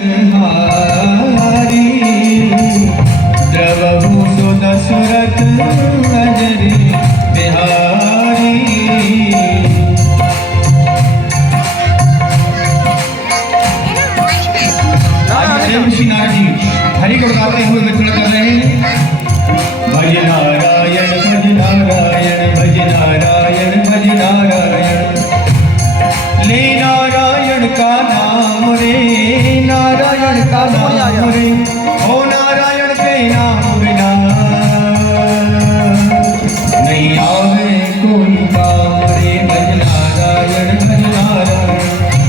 हारी द्रवहु सुदशरथ नजरि बिहारी। श्री नारद जी हरि गुण गाते हुए विचरण कर रहे हैं। भज नारायण भज नारायण भज नारायण भज नारायण, ले नारायण का नाम रे, नारायण का नाम रे, ओ नारायण के नाम बिना नहीं आवे कोई काम रे। भज नारायण भज नारायण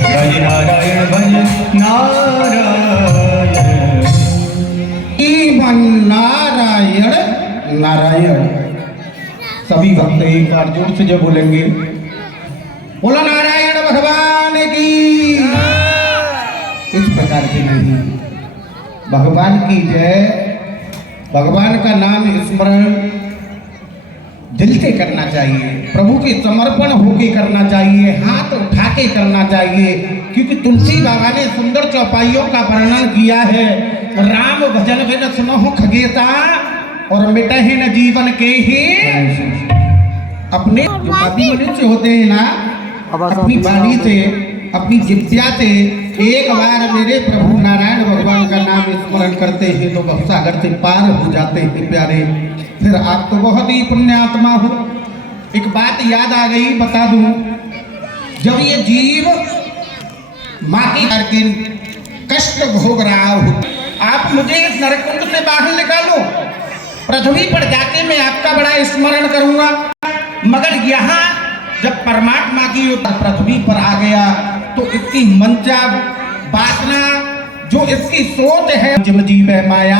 भज नारायण भज नारायण। नारायण सभी भक्त एक बार जोर से जब बोलेंगे, बोला नारायण भगवान की। इस प्रकार से नहीं, भगवान की जय, भगवान का नाम स्मरण दिल से करना चाहिए, प्रभु के समर्पण होके करना चाहिए, हाथ उठा के करना चाहिए। क्योंकि तुलसी बाबा ने सुंदर चौपाइयों का वर्णन किया है। राम भजन बिन सुनहु खगेता और मिटहि न जीवन के ही। अपने आदि मनुष्य होते हैं ना, अपनी वाणी से अपनी जिज्ञा से एक बार मेरे प्रभु नारायण भगवान का नाम स्मरण करते हैं तो भवसागर से पार हो जाते हैं प्यारे। फिर आप तो बहुत ही पुण्यात्मा हो। एक बात याद आ गई, बता दूं, जब ये जीव माँ की कष्ट भोग रहा हो, आप मुझे इस नरकुंड से बाहर निकालो, पृथ्वी पर जाके मैं आपका बड़ा स्मरण करूंगा। मगर यहाँ जब परमात्मा की पृथ्वी पर आ गया तो इसकी मंचा वासना, जो इसकी सोच है, जिम जीव है माया।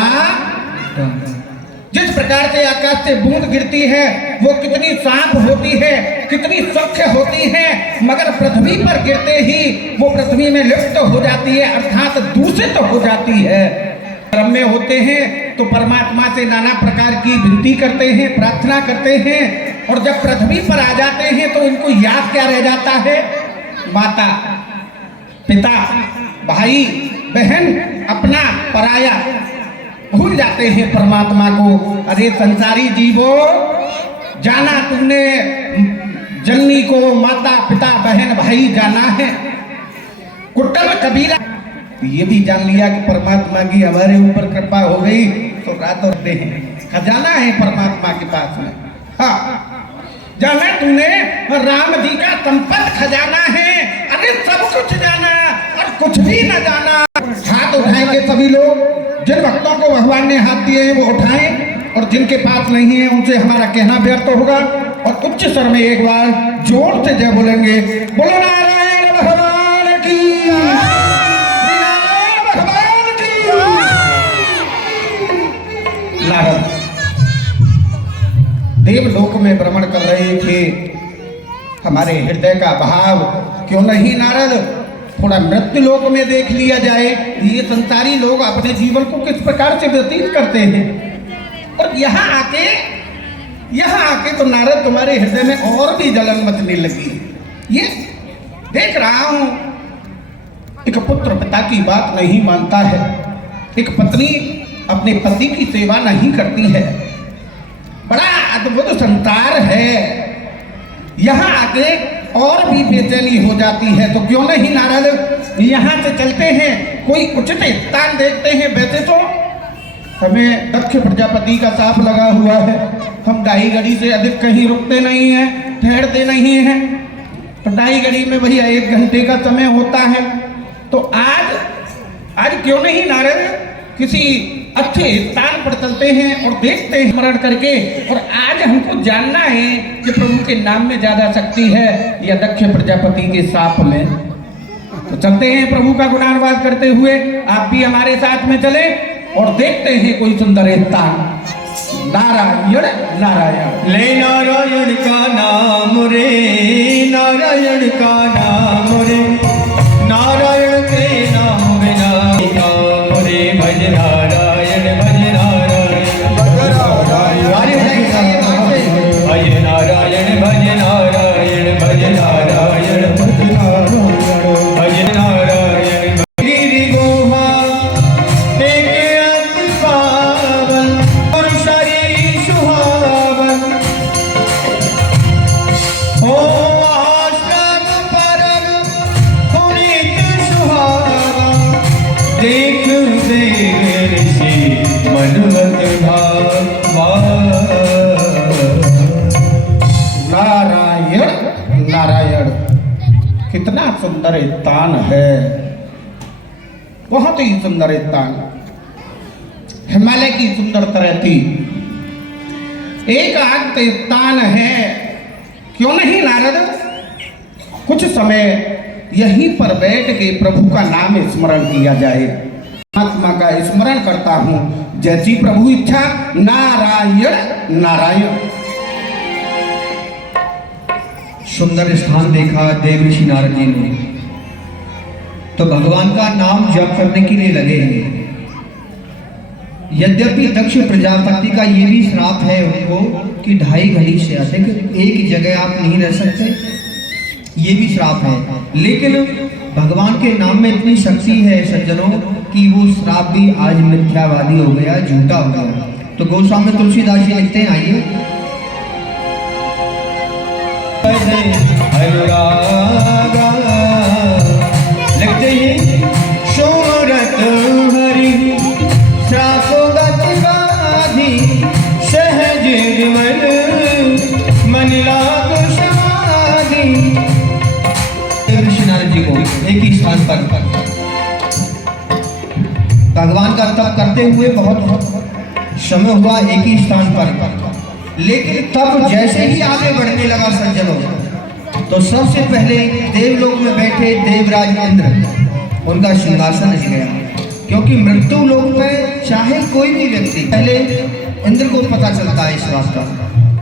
जिस प्रकार से आकाश से बूंद गिरती है वो कितनी साफ होती है, कितनी स्वच्छ होती है, मगर पृथ्वी पर गिरते ही वो पृथ्वी में लिप्त हो जाती है, अर्थात दूषित हो जाती है। कर्म में होते हैं तो परमात्मा से नाना प्रकार की विनती करते हैं, प्रार्थना करते हैं, और जब पृथ्वी पर आ जाते हैं तो इनको याद क्या रह जाता है? माता, पिता, भाई, बहन, अपना, पराया भूल जाते हैं परमात्मा को। अरे संसारी जीवो, जाना तुमने जननी को, माता, पिता, बहन, भाई जाना है, कुटुंब कबीला ये भी जान लिया कि परमात्मा की हमारे ऊपर कृपा हो गई तो रात और दिन खजाना है परमात्मा के पास में। हाँ, जाना तूने राम जी का संपत्ति खजाना है। अरे सब कुछ जाना और कुछ भी न जाना। हाथ उठाएंगे सभी लोग, जिन भक्तों को भगवान ने हाथ दिए हैं वो उठाएं, और जिनके पास नहीं है उनसे हमारा कहना व्यर्थ होगा। और उच्च स्वर में एक बार जोर से जय बोलेंगे, बोलो नारायण भगवान की, भगवान की। नारद देवलोक में भ्रमण कर रहे थे, हमारे हृदय का भाव क्यों नहीं नारद थोड़ा मृत्यु लोक में देख लिया जाए। ये संसारी लोग अपने जीवन को किस प्रकार से व्यतीत करते हैं, और यहाँ आके तो नारद तुम्हारे हृदय में और भी जलन मचने लगी। ये देख रहा हूं, एक पुत्र पिता की बात नहीं मानता है, एक पत्नी अपने पति की सेवा नहीं करती है। बड़ा अद्भुत संसार है। यहाँ आके और भी बेचैनी हो जाती है। तो क्यों नहीं नारद यहाँ से चलते हैं, कोई उचित स्थान देखते हैं। वैसे तो हमें दक्ष प्रजापति का साफ लगा हुआ है, हम ढाई घड़ी से अधिक कहीं रुकते नहीं हैं, ठहरते नहीं हैं। तो ढाई घड़ी में भैया 1 घंटे का समय होता है। तो आज क्यों नहीं नारद किसी अच्छे स्थान पर चलते हैं और देखते हैं स्मरण करके। और आज हमको जानना है कि प्रभु के नाम में ज्यादा शक्ति है या दक्ष प्रजापति के साप में। तो चलते हैं प्रभु का गुणानुवाद करते हुए, आप भी हमारे साथ में चले और देखते हैं कोई सुंदर स्थान। नारायण नारायण, ले नारायण का नाम रे, नारायण का नाम रे, नारायण के नाम बिना काम रे। भज नारायण भज नारायण भज नारायण भज नारायण भज नारायण भज नारायण भज नारायण गिरि गुहा देख देव ऋषि मनमत भावा। नारायण नारायण, कितना सुंदर तान है, बहुत ही सुंदर तान, हिमालय की सुंदर तरह एक आग तान है। क्यों नहीं नारद, कुछ समय यहीं पर बैठ के प्रभु का नाम स्मरण किया जाए। आत्मा का स्मरण करता हूं, जैसी प्रभु इच्छा। नारायण नारायण। सुंदर स्थान देखा देव ऋषि नारद जी ने, तो भगवान का नाम जप करने के लिए लगे हैं। यद्यपि दक्ष प्रजापति का ये भी श्राप है उनको कि 2.5 घड़ी से अधिक एक जगह आप नहीं रह सकते, ये भी श्राप है। लेकिन भगवान के नाम में इतनी शक्ति है सज्जनों कि वो श्राप भी आज मिथ्यावादी हो गया, झूठा हो गया। तो गोस्वामी तुलसीदास जी लिखते हैं, आइए। अनुरागा लिखते हैं, सुमरत हरि श्रापोगतिवाधि सहज विमल मन लाग समाधि। ऋषि नारद जी को एक ही स्थान पर भगवान का तप करते हुए बहुत समय हुआ, एक ही स्थान पर। लेकिन तब जैसे ही आगे बढ़ने लगा सज्जनों, तो सबसे पहले देवलोक में बैठे देवराज इंद्र, उनका सिंहासन हिल गया। क्योंकि मृत्यु लोक में चाहे कोई भी व्यक्ति, पहले इंद्र को पता चलता है इस बात का।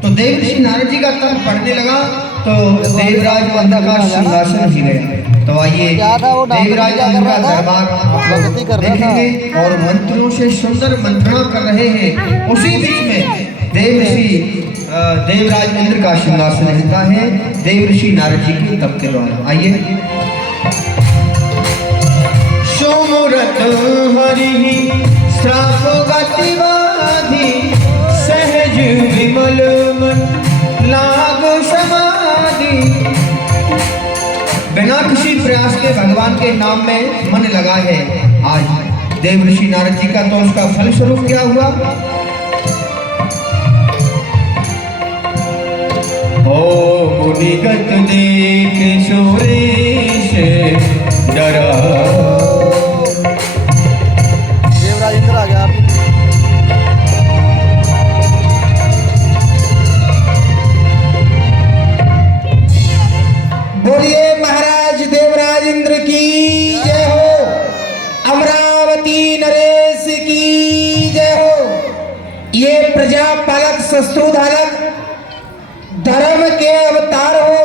तो देव ऋषि नारद जी का तप पढ़ने लगा तो देवराज इंद्र का सिंहासन हिल गया। तो आइए देवराज इंद्र का दरबार आप देखेंगे और मंत्रों से सुंदर मंत्रणा कर रहे हैं। उसी बीच में देव ऋषि देवराज इंद्र का सिंहासन हिलता है देव ऋषि नारद जी के तप के द्वारा। आइए। सुमरत हरि श्रापोगतिवाधि सहज विमल मन लाग समाधि। बिना किसी प्रयास के भगवान के नाम में मन लगा है आज देव ऋषि नारद जी का, तो उसका फल स्वरूप क्या हुआ? ओ मुनिगत देख सुरेश डरा। देवराज इंद्र आ गया। बोलिए महाराज देवराज इंद्र की जय हो, अमरावती नरेश की जय हो। ये प्रजापालक शत्रुधारक धर्म के अवतार हो।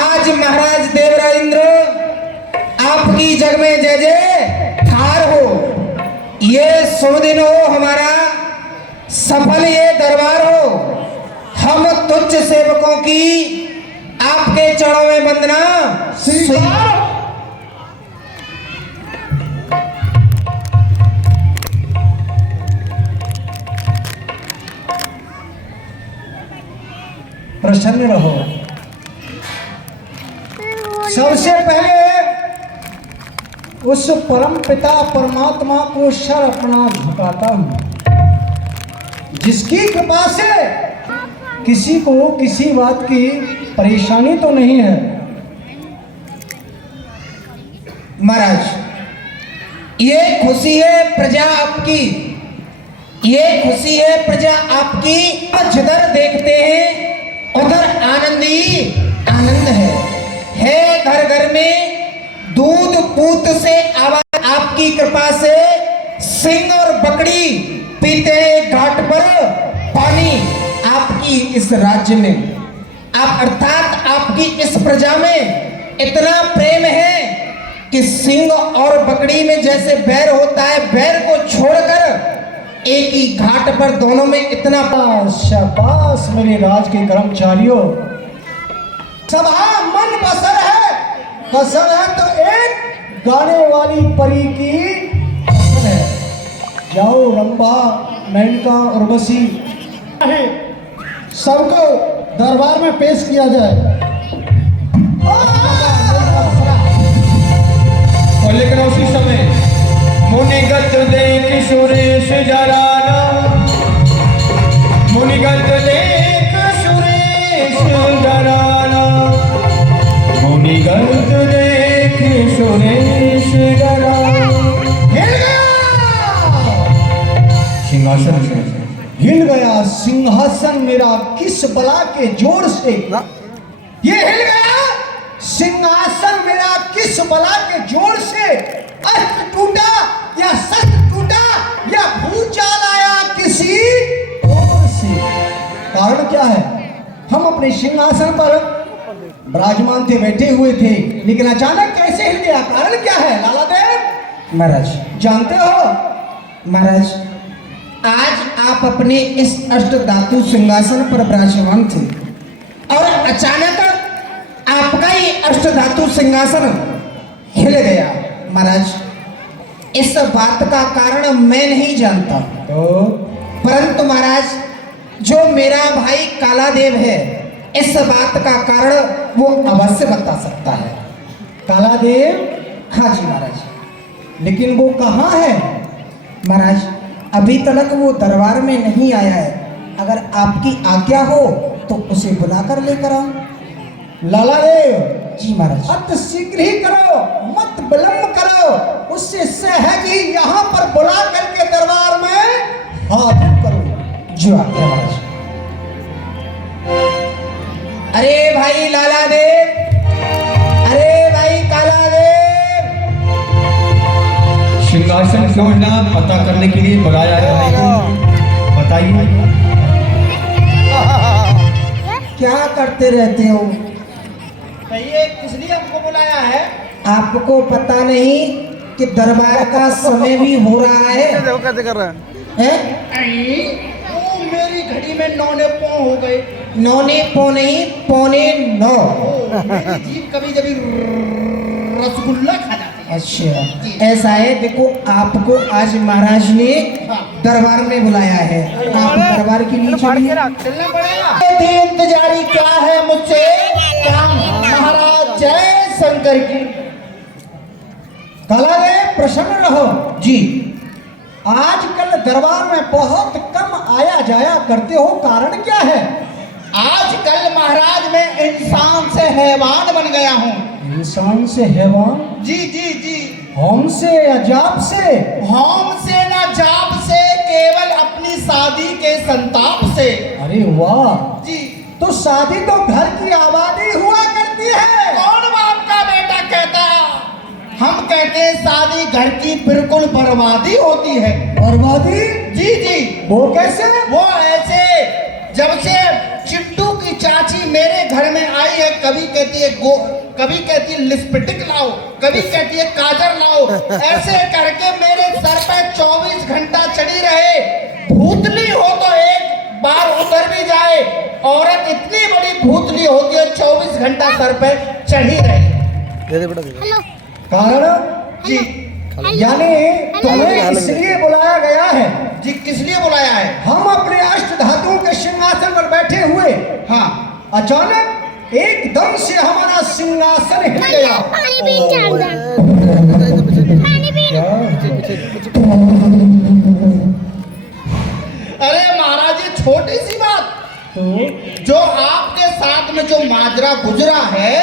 आज महाराज देवराज इंद्र आपकी जग में जय जय ठार हो। ये सुदिन हो हमारा, सफल ये दरबार हो। हम तुच्छ सेवकों की आपके चरणों में वंदना स्वीकार। प्रसन्न रहो। सबसे पहले उस परम पिता परमात्मा को सर अपना झुकाता हूं, जिसकी कृपा से किसी को किसी बात की परेशानी तो नहीं है। महाराज, ये खुशी है प्रजा आपकी, ये खुशी है प्रजा आपकी। जिधर देखते हैं उधर आनंद ही आनंद है घर घर में दूध पूत से आवाज। आपकी कृपा से सिंह और बकरी पीते हैं घाट पर पानी। आपकी इस राज्य में आप अर्थात आपकी इस प्रजा में इतना प्रेम है कि सिंह और बकरी में जैसे बैर होता है, बैर को छोड़कर एक ही घाट पर दोनों में इतना। शाबाश मेरे राज के कर्मचारियों, सभा मन बसर है, कसर है तो एक गाने वाली परी की कसर है। जाओ रंभा, मेनका और बसी सबको दरबार में पेश किया जाए। और लेकिन उसी समय मुनिगत देख सुरेश डराना, मुनिगत देख सुरेश डराना, मुनिगत देख सुरेश डराना। हिल गया, सिंहासन से हिल गया सिंहासन मेरा किस बला के जोर से। ये हिल गया सिंहासन मेरा किस बला के जोर से। अस्त्र टूटा या शस्त्र टूटा या भूचाल आया किसी और से। कारण क्या है? हम अपने सिंहासन पर विराजमान थे, बैठे हुए थे, लेकिन अचानक कैसे हिल गया? कारण क्या है लाला देव? महाराज जानते हो महाराज, आज आप अपने इस अष्ट धातु सिंहासन पर विराजमान थे और अचानक आपका ये अष्ट धातु सिंहासन हिल गया। महाराज, इस बात का कारण मैं नहीं जानता, तो परंतु महाराज जो मेरा भाई काला देव है, इस बात का कारण वो अवश्य बता सकता है। काला देव? हाँ जी महाराज। लेकिन वो कहाँ है? महाराज, अभी तक वो दरबार में नहीं आया है। अगर आपकी आज्ञा हो तो उसे बुलाकर लेकर आओ। लाला देव जी महाराज। अत शीघ्र ही करो, मत विलंब करो। उससे सहज ही यहाँ पर बुला करके दरबार में हाजिर करो। जो आज्ञा महाराज। अरे भाई लाला देव, अरे भाई काला देव। सिंहासन की योजना पता करने के लिए बुलाया है भाई को। बताइए क्या करते रहते हो? ये किस लिए हमको बुलाया है? आपको पता नहीं कि दरबार का समय भी हो रहा है? कैसे कर रहा है? हैं? वो मेरी घड़ी में 9:09 हो गए। 9:09 नहीं, 8:45। मेरी जीभ कभी कभी रसगुल्ला खा जाती है। अच्छा ऐसा है। देखो, आपको आज महाराज ने दरबार में बुलाया है। आप दरबार के नीचे चलना पड़ेगा। इंतजारी क्या है मुझसे? काम महाराज जय शंकर की। काला देव प्रसन्न रहो जी। आजकल दरबार में बहुत कम आया जाया करते हो, कारण क्या है? आजकल महाराज मैं इंसान से हैवान बन गया हूँ। इंसान से हैवान? जी जी जी। होम से या जाप से? होम से ना जाप से, केवल अपनी शादी के संताप से। अरे वाह जी। तो शादी तो घर की आबादी हुआ करती है। कौन बाप का बेटा कहता? हम कहते हैं शादी घर की बिल्कुल बर्बादी होती है। बर्बादी? जी जी। वो कैसे? वो ऐसे, जब से चिट्टू की चाची मेरे घर में आई है, कभी कहती है कभी कहती है लिपस्टिक लाओ, कभी कहती है काजल लाओ, ऐसे करके मेरे सर पे 24 घंटा चढ़ी रहे। भूतली हो तो एक बार उतर भी जाए, औरत इतनी बड़ी भूतली होती है 24 घंटा सर पे चढ़ी रहे। कारण? जी। यानी तुम्हें इसलिए बुलाया गया है? जी, किस लिए बुलाया है? हम अपने अष्ट धातुओं के सिंहासन पर बैठे हुए, हाँ, अचानक एकदम से हमारा सिंहासन हिल गया। पानी पी जा। अरे महाराज, ये छोटी सी बात, जो आपके साथ में जो माजरा गुजरा है,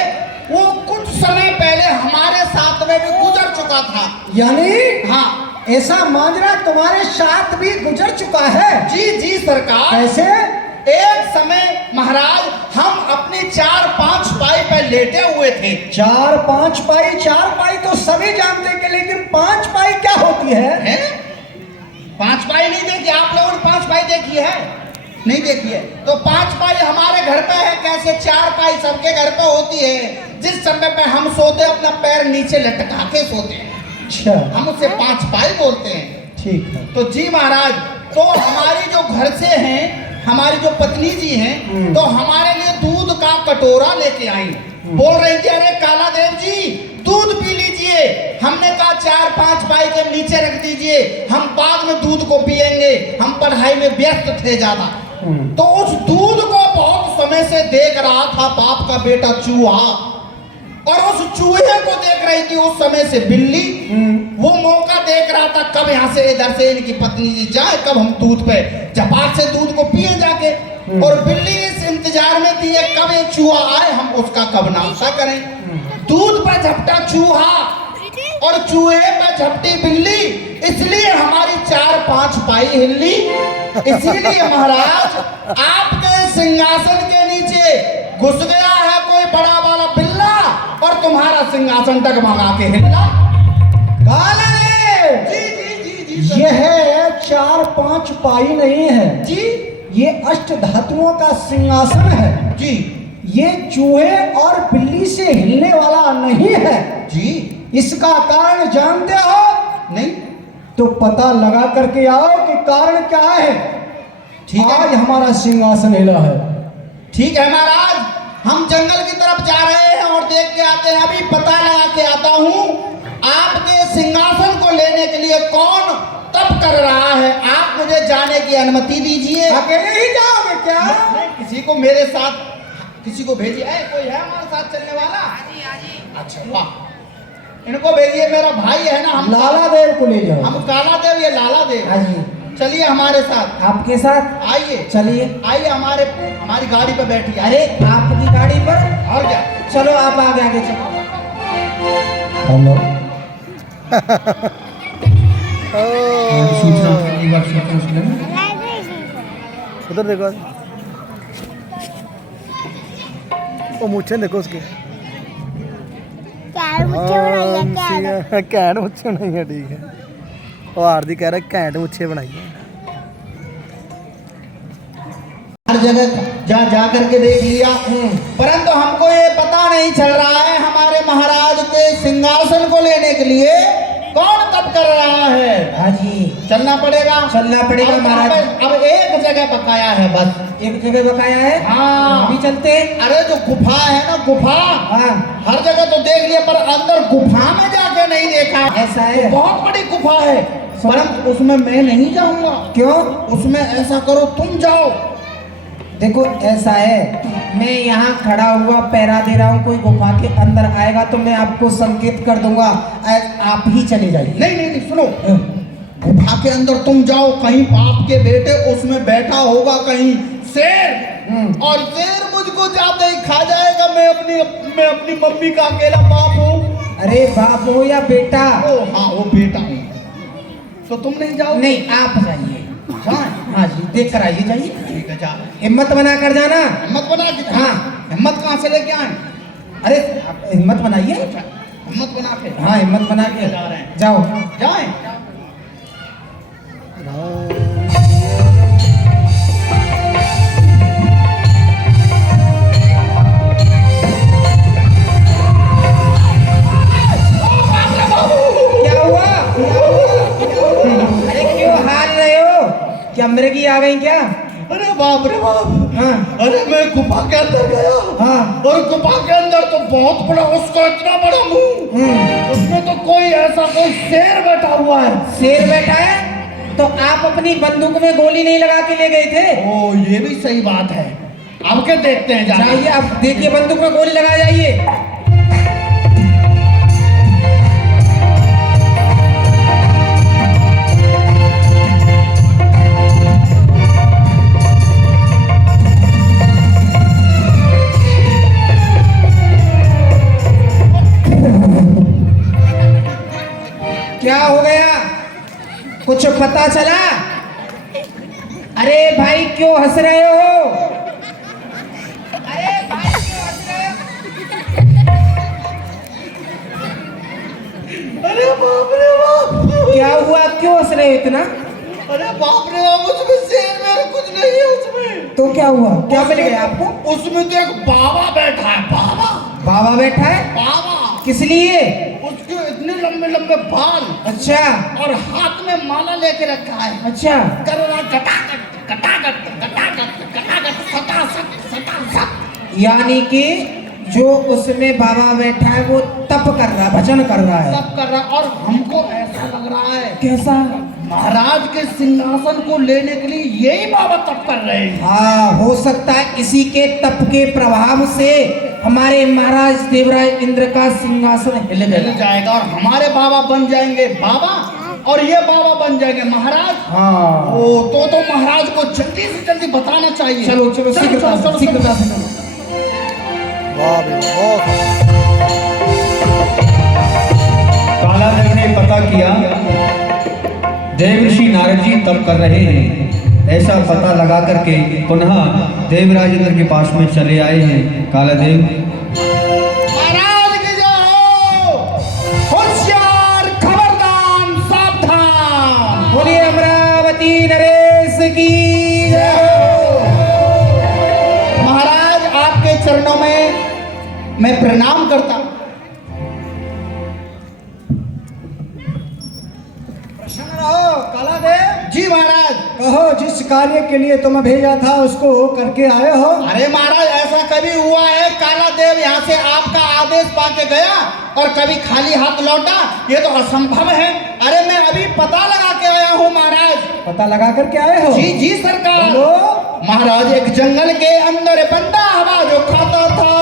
वो कुछ समय पहले हमारे साथ में भी गुजर चुका था। यानी हाँ, ऐसा माजरा तुम्हारे साथ भी गुजर चुका है? जी जी सरकार। कैसे? एक समय महाराज हम अपनी 4-5 पाई पे लेटे हुए थे। 4-5 पाई? 4 पाई तो सभी जानते हैं, लेकिन 5 पाई क्या होती है? हैं? 5 पाई नहीं देखी आप लोगों ने? 5 पाई देखी है? नहीं देखी है? तो 5 पाई हमारे घर पे है। कैसे? 4 पाई सबके घर पे होती है। जिस समय पे हम सोते अपना पैर नीचे लटका के सोते हैं, अच्छा, हम उसे 5 पाई बोलते हैं। ठीक है। तो जी महाराज, तो हमारी जो घर से हैं, हमारी जो पत्नी जी हैं, तो हमारे लिए दूध का कटोरा लेके आई। बोल रही थी, अरे काला देव जी दूध पी लीजिए। हमने कहा 4-5 पाई के नीचे रख दीजिए, हम बाद में दूध को पिएंगे, हम पढ़ाई में व्यस्त थे ज्यादा। तो उस दूध को बहुत समय से देख रहा था बाप का बेटा चूहा, और उस चूहे को देख रही थी उस समय से बिल्ली। वो मौका देख रहा था कब यहाँ से इधर से इनकी पत्नी जी जाए, कब हम दूध पे झपाट से दूध को पिए जाके। और बिल्ली इस इंतजार में थी कब ये चूहा आए, हम उसका कब नाश्ता करें। दूध पर झपटा चूहा और चूहे पर झपटी बिल्ली, इसलिए हमारी 4-5 पाई हिल्ली। इसीलिए महाराज आपके सिंहासन के नीचे घुस गया है कोई बड़ा वाला बिल्ला और तुम्हारा सिंहासन डगमगा के हिल्ला। जी यह 4-5 पाई नहीं है जी, ये अष्ट धातुओं का सिंहासन है जी, ये चूहे और बिल्ली से हिलने वाला नहीं है जी। इसका कारण जानते हो? नहीं, तो पता लगा करके आओ कि कारण क्या है। ठीक है। आज हमारा सिंहासन हिला है। ठीक है महाराज, हम जंगल की तरफ जा रहे हैं और देख के आते हैं। अभी पता लगा के आता हूँ आपके सिंहासन को लेने के लिए कौन तप कर रहा है। आप मुझे जाने की अनुमति दीजिए। अकेले ही जाओगे क्या? किसी को मेरे साथ, किसी को भेजिए। कोई है हमारे साथ चलने वाला? अच्छा वाह, इनको भेजिए। मेरा भाई है ना, हम लाला देव को ले जाओ। हम काला देव, ये लाला देव। हाँ जी, चलिए हमारे साथ, आपके साथ आइए चलिए। आइए हमारी गाड़ी पर बैठिए। अरे आपकी गाड़ी पर? और क्या, चलो आप आगे आगे चलो। सूचना पहली बार सूचना सुने। उधर देखो, वो मुझे देखो उसके घैंट मुच्छे बनाई है। ठीक है, वो आरती कह रहा है घैंट मुच्छे बनाई है। हर जगह जा करके देख लिया, परंतु हमको ये पता नहीं चल रहा है हमारे महाराज के सिंहासन को लेने के लिए कौन तप कर रहा है। हाँ जी, चलना पड़ेगा महाराज। अब एक जगह बकाया है, बस एक जगह बकाया है। हाँ, अभी चलते हैं। अरे जो गुफा है ना, गुफा हाँ, हर जगह तो देख लिया, पर अंदर गुफा में जाके नहीं देखा। ऐसा है? बहुत बड़ी गुफा है, परंतु उसमें मैं नहीं जाऊंगा। क्यों? उसमें ऐसा करो, तुम जाओ। देखो ऐसा है, मैं यहाँ खड़ा हुआ पहरा दे रहा हूँ, कोई गुफा के अंदर आएगा तो मैं आपको संकेत कर दूंगा, आप ही चले जाइए। नहीं नहीं नहीं, सुनो, गुफा के अंदर तुम जाओ, कहीं बाप के बेटे उसमें बैठा होगा, कहीं शेर, और शेर मुझको जाते ही खा जाएगा। मैं अपनी मम्मी का अकेला बाप हूँ। अरे बाप हो या बेटा? ओ हाँ, वो बेटा हूँ। तो तुम नहीं जाओ? नहीं, आप जाइए। जाए? हाँ जी, देख कर आइए, जाइए। ठीक है, जा। हिम्मत बना कर जाना। हिम्मत बना के? हाँ। हिम्मत कहाँ से लेके आए? अरे आप हिम्मत बनाइए। हिम्मत बना के? हाँ, हिम्मत बना के जा रहे हैं। जाओ। जाए। क्या हुआ? अरे क्यों हार रहे हो? क्या मिर्गी आ गई क्या? अरे बाप रे बाप। हाँ अरे मैं गुफा के अंदर गया। हाँ। और गुफा के अंदर तो बहुत बड़ा, उसका इतना बड़ा मुंह, उसमें तो कोई ऐसा कोई शेर बैठा हुआ है। शेर बैठा है? तो आप अपनी बंदूक में गोली नहीं लगा के ले गए थे? ओ, ये भी सही बात है। अब क्या देखते हैं, जाइए, आप देखिए, बंदूक में गोली लगा जाइए। क्या हो गया? कुछ पता चला? अरे भाई क्यों हंस रहे हो? अरे भाई क्यों हंस रहे हो? अरे बाप रे बाप। क्या हुआ, क्यों हंस रहे हो इतना? अरे बाप रे बाप, उसमें शेर मेरे कुछ नहीं है उसमें। तो क्या हुआ, क्या मिल गया आपको? उसमें तो एक बाबा बैठा है। बाबा? बाबा बैठा है? बाबा। किस लिए? उसके इतने लंबे लंबे बाल। अच्छा। और हाथ में माला लेके रखा है। अच्छा। कर रहा कटाकट कटाकट कटाकट कटाकट सटासट सटासट। यानी कि जो उसमें बाबा बैठा है वो तप कर रहा है, भजन कर रहा है। तप कर रहा है। और हमको ऐसा लग रहा है, कैसा? महाराज के सिंहासन को लेने के लिए यही बाबा तप कर रहे हैं। हाँ, हो सकता है इसी के तप के प्रभाव से हमारे महाराज देवराज इंद्र का सिंहासन हिल हिल गया। जाएगा और हमारे बाबा बन जाएंगे बाबा और ये बाबा बन जाएंगे महाराज। हाँ ओ तो महाराज को जल्दी से जल्दी बताना चाहिए। चलो चलो शीघ्रता से शीघ्रता से चलो। वाह बे वाह। कालादेव ने पता किया देवर्षि नारद जी तप कर रहे हैं। ऐसा पता लगा करके पुनः देवराज इंद्र के पास में चले आए हैं। कालादेव महाराज की जय हो। होशियार खबरदार सावधान। बोलिए अमरावती नरेश की जय हो। महाराज आपके चरणों में मैं प्रणाम करता हूं। प्रसन्न रहो कालादेव। जी महाराज। कहो जिस कार्य के लिए तुम्हें भेजा था उसको करके आए हो। अरे महाराज ऐसा कभी हुआ है काला देव यहाँ से आपका आदेश पाके गया और कभी खाली हाथ लौटा? ये तो असंभव है। अरे मैं अभी पता लगा के आया हूँ महाराज। पता लगा करके आए हो? जी जी सरकार। बोलो। महाराज एक जंगल के अंदर बंदा हवा जो खाता था,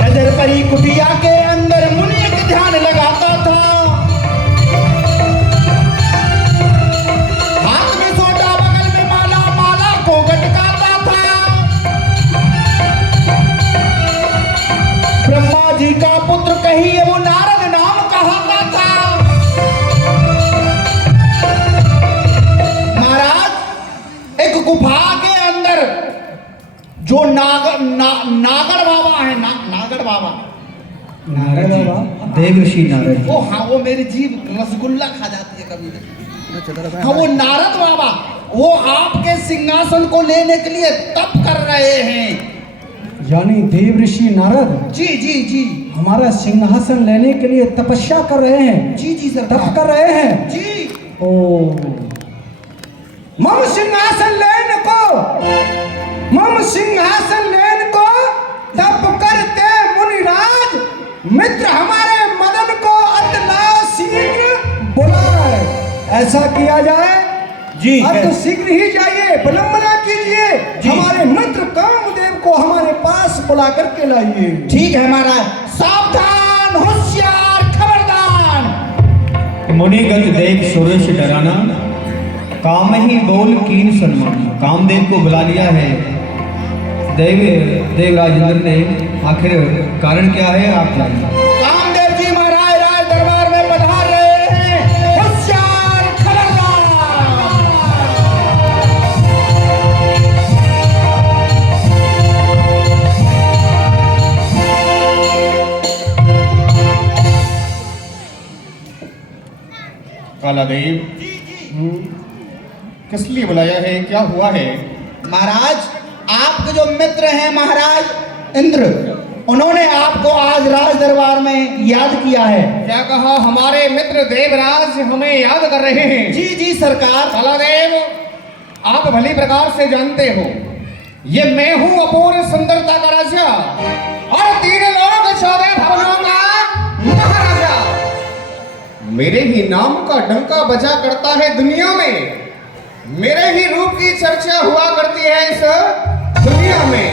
नजर परी कुटिया के अंदर मुनि एक ध्यान लगाता था, हाथ में सोटा बगल में माला, माला को गटकाता था। ब्रह्मा जी का पुत्र कहिए वो नारद नाम कहाता था। महाराज एक गुफा के अंदर जो नागड़ बाबा है नागड़ बाबा, नारायण बाबा। देवर्षि नारद वो हाँ वो मेरी जीभ रसगुल्ला खा जाती है कभी। हाँ वो नारद बाबा वो आपके सिंहासन को लेने के लिए तप कर रहे हैं। यानी देव ऋषि नारद जी जी जी हमारा सिंहासन लेने के लिए तपस्या कर रहे हैं। जी जी तप सरकार। कर रहे हैं। जी ओ मम सिंहासन लेन को, मम सिंहासन लेन को तप करते मुनिराज, मित्र हमारे मदन को अतला शीघ्र बुलाए। ऐसा किया जाए जी अब तो शीघ्र ही जाइए, विलंबना कीजिए। जी। हमारे मित्र कामदेव को हमारे पास बुला करके लाइए। ठीक है महाराज। सावधान होशियार खबरदार। मुनिगत देख सुरेश डराना, काम ही बोल कीन सन्मान। कामदेव को बुला लिया है देवराज इंद्र ने। आखिर कारण क्या है आप जानिए। कामदेव जी महाराज राज दरबार में पधार रहे हैं। होशियार खबरदार। कालादेव किस लिए बुलाया है, क्या हुआ है? महाराज आपके जो मित्र हैं महाराज इंद्र, उन्होंने आपको आज राज दरबार में याद किया है। क्या कहा? हमारे मित्र देवराज हमें याद कर रहे हैं। जी जी सरकार। कालादेव आप भली प्रकार से जानते हो ये मैं हूँ अपूर्व सुंदरता का राजा और 3 लोग 14 भवनों का महाराजा। मेरे ही नाम का डंका बजा करता है दुनिया में, मेरे ही रूप की चर्चा हुआ करती है इस दुनिया में।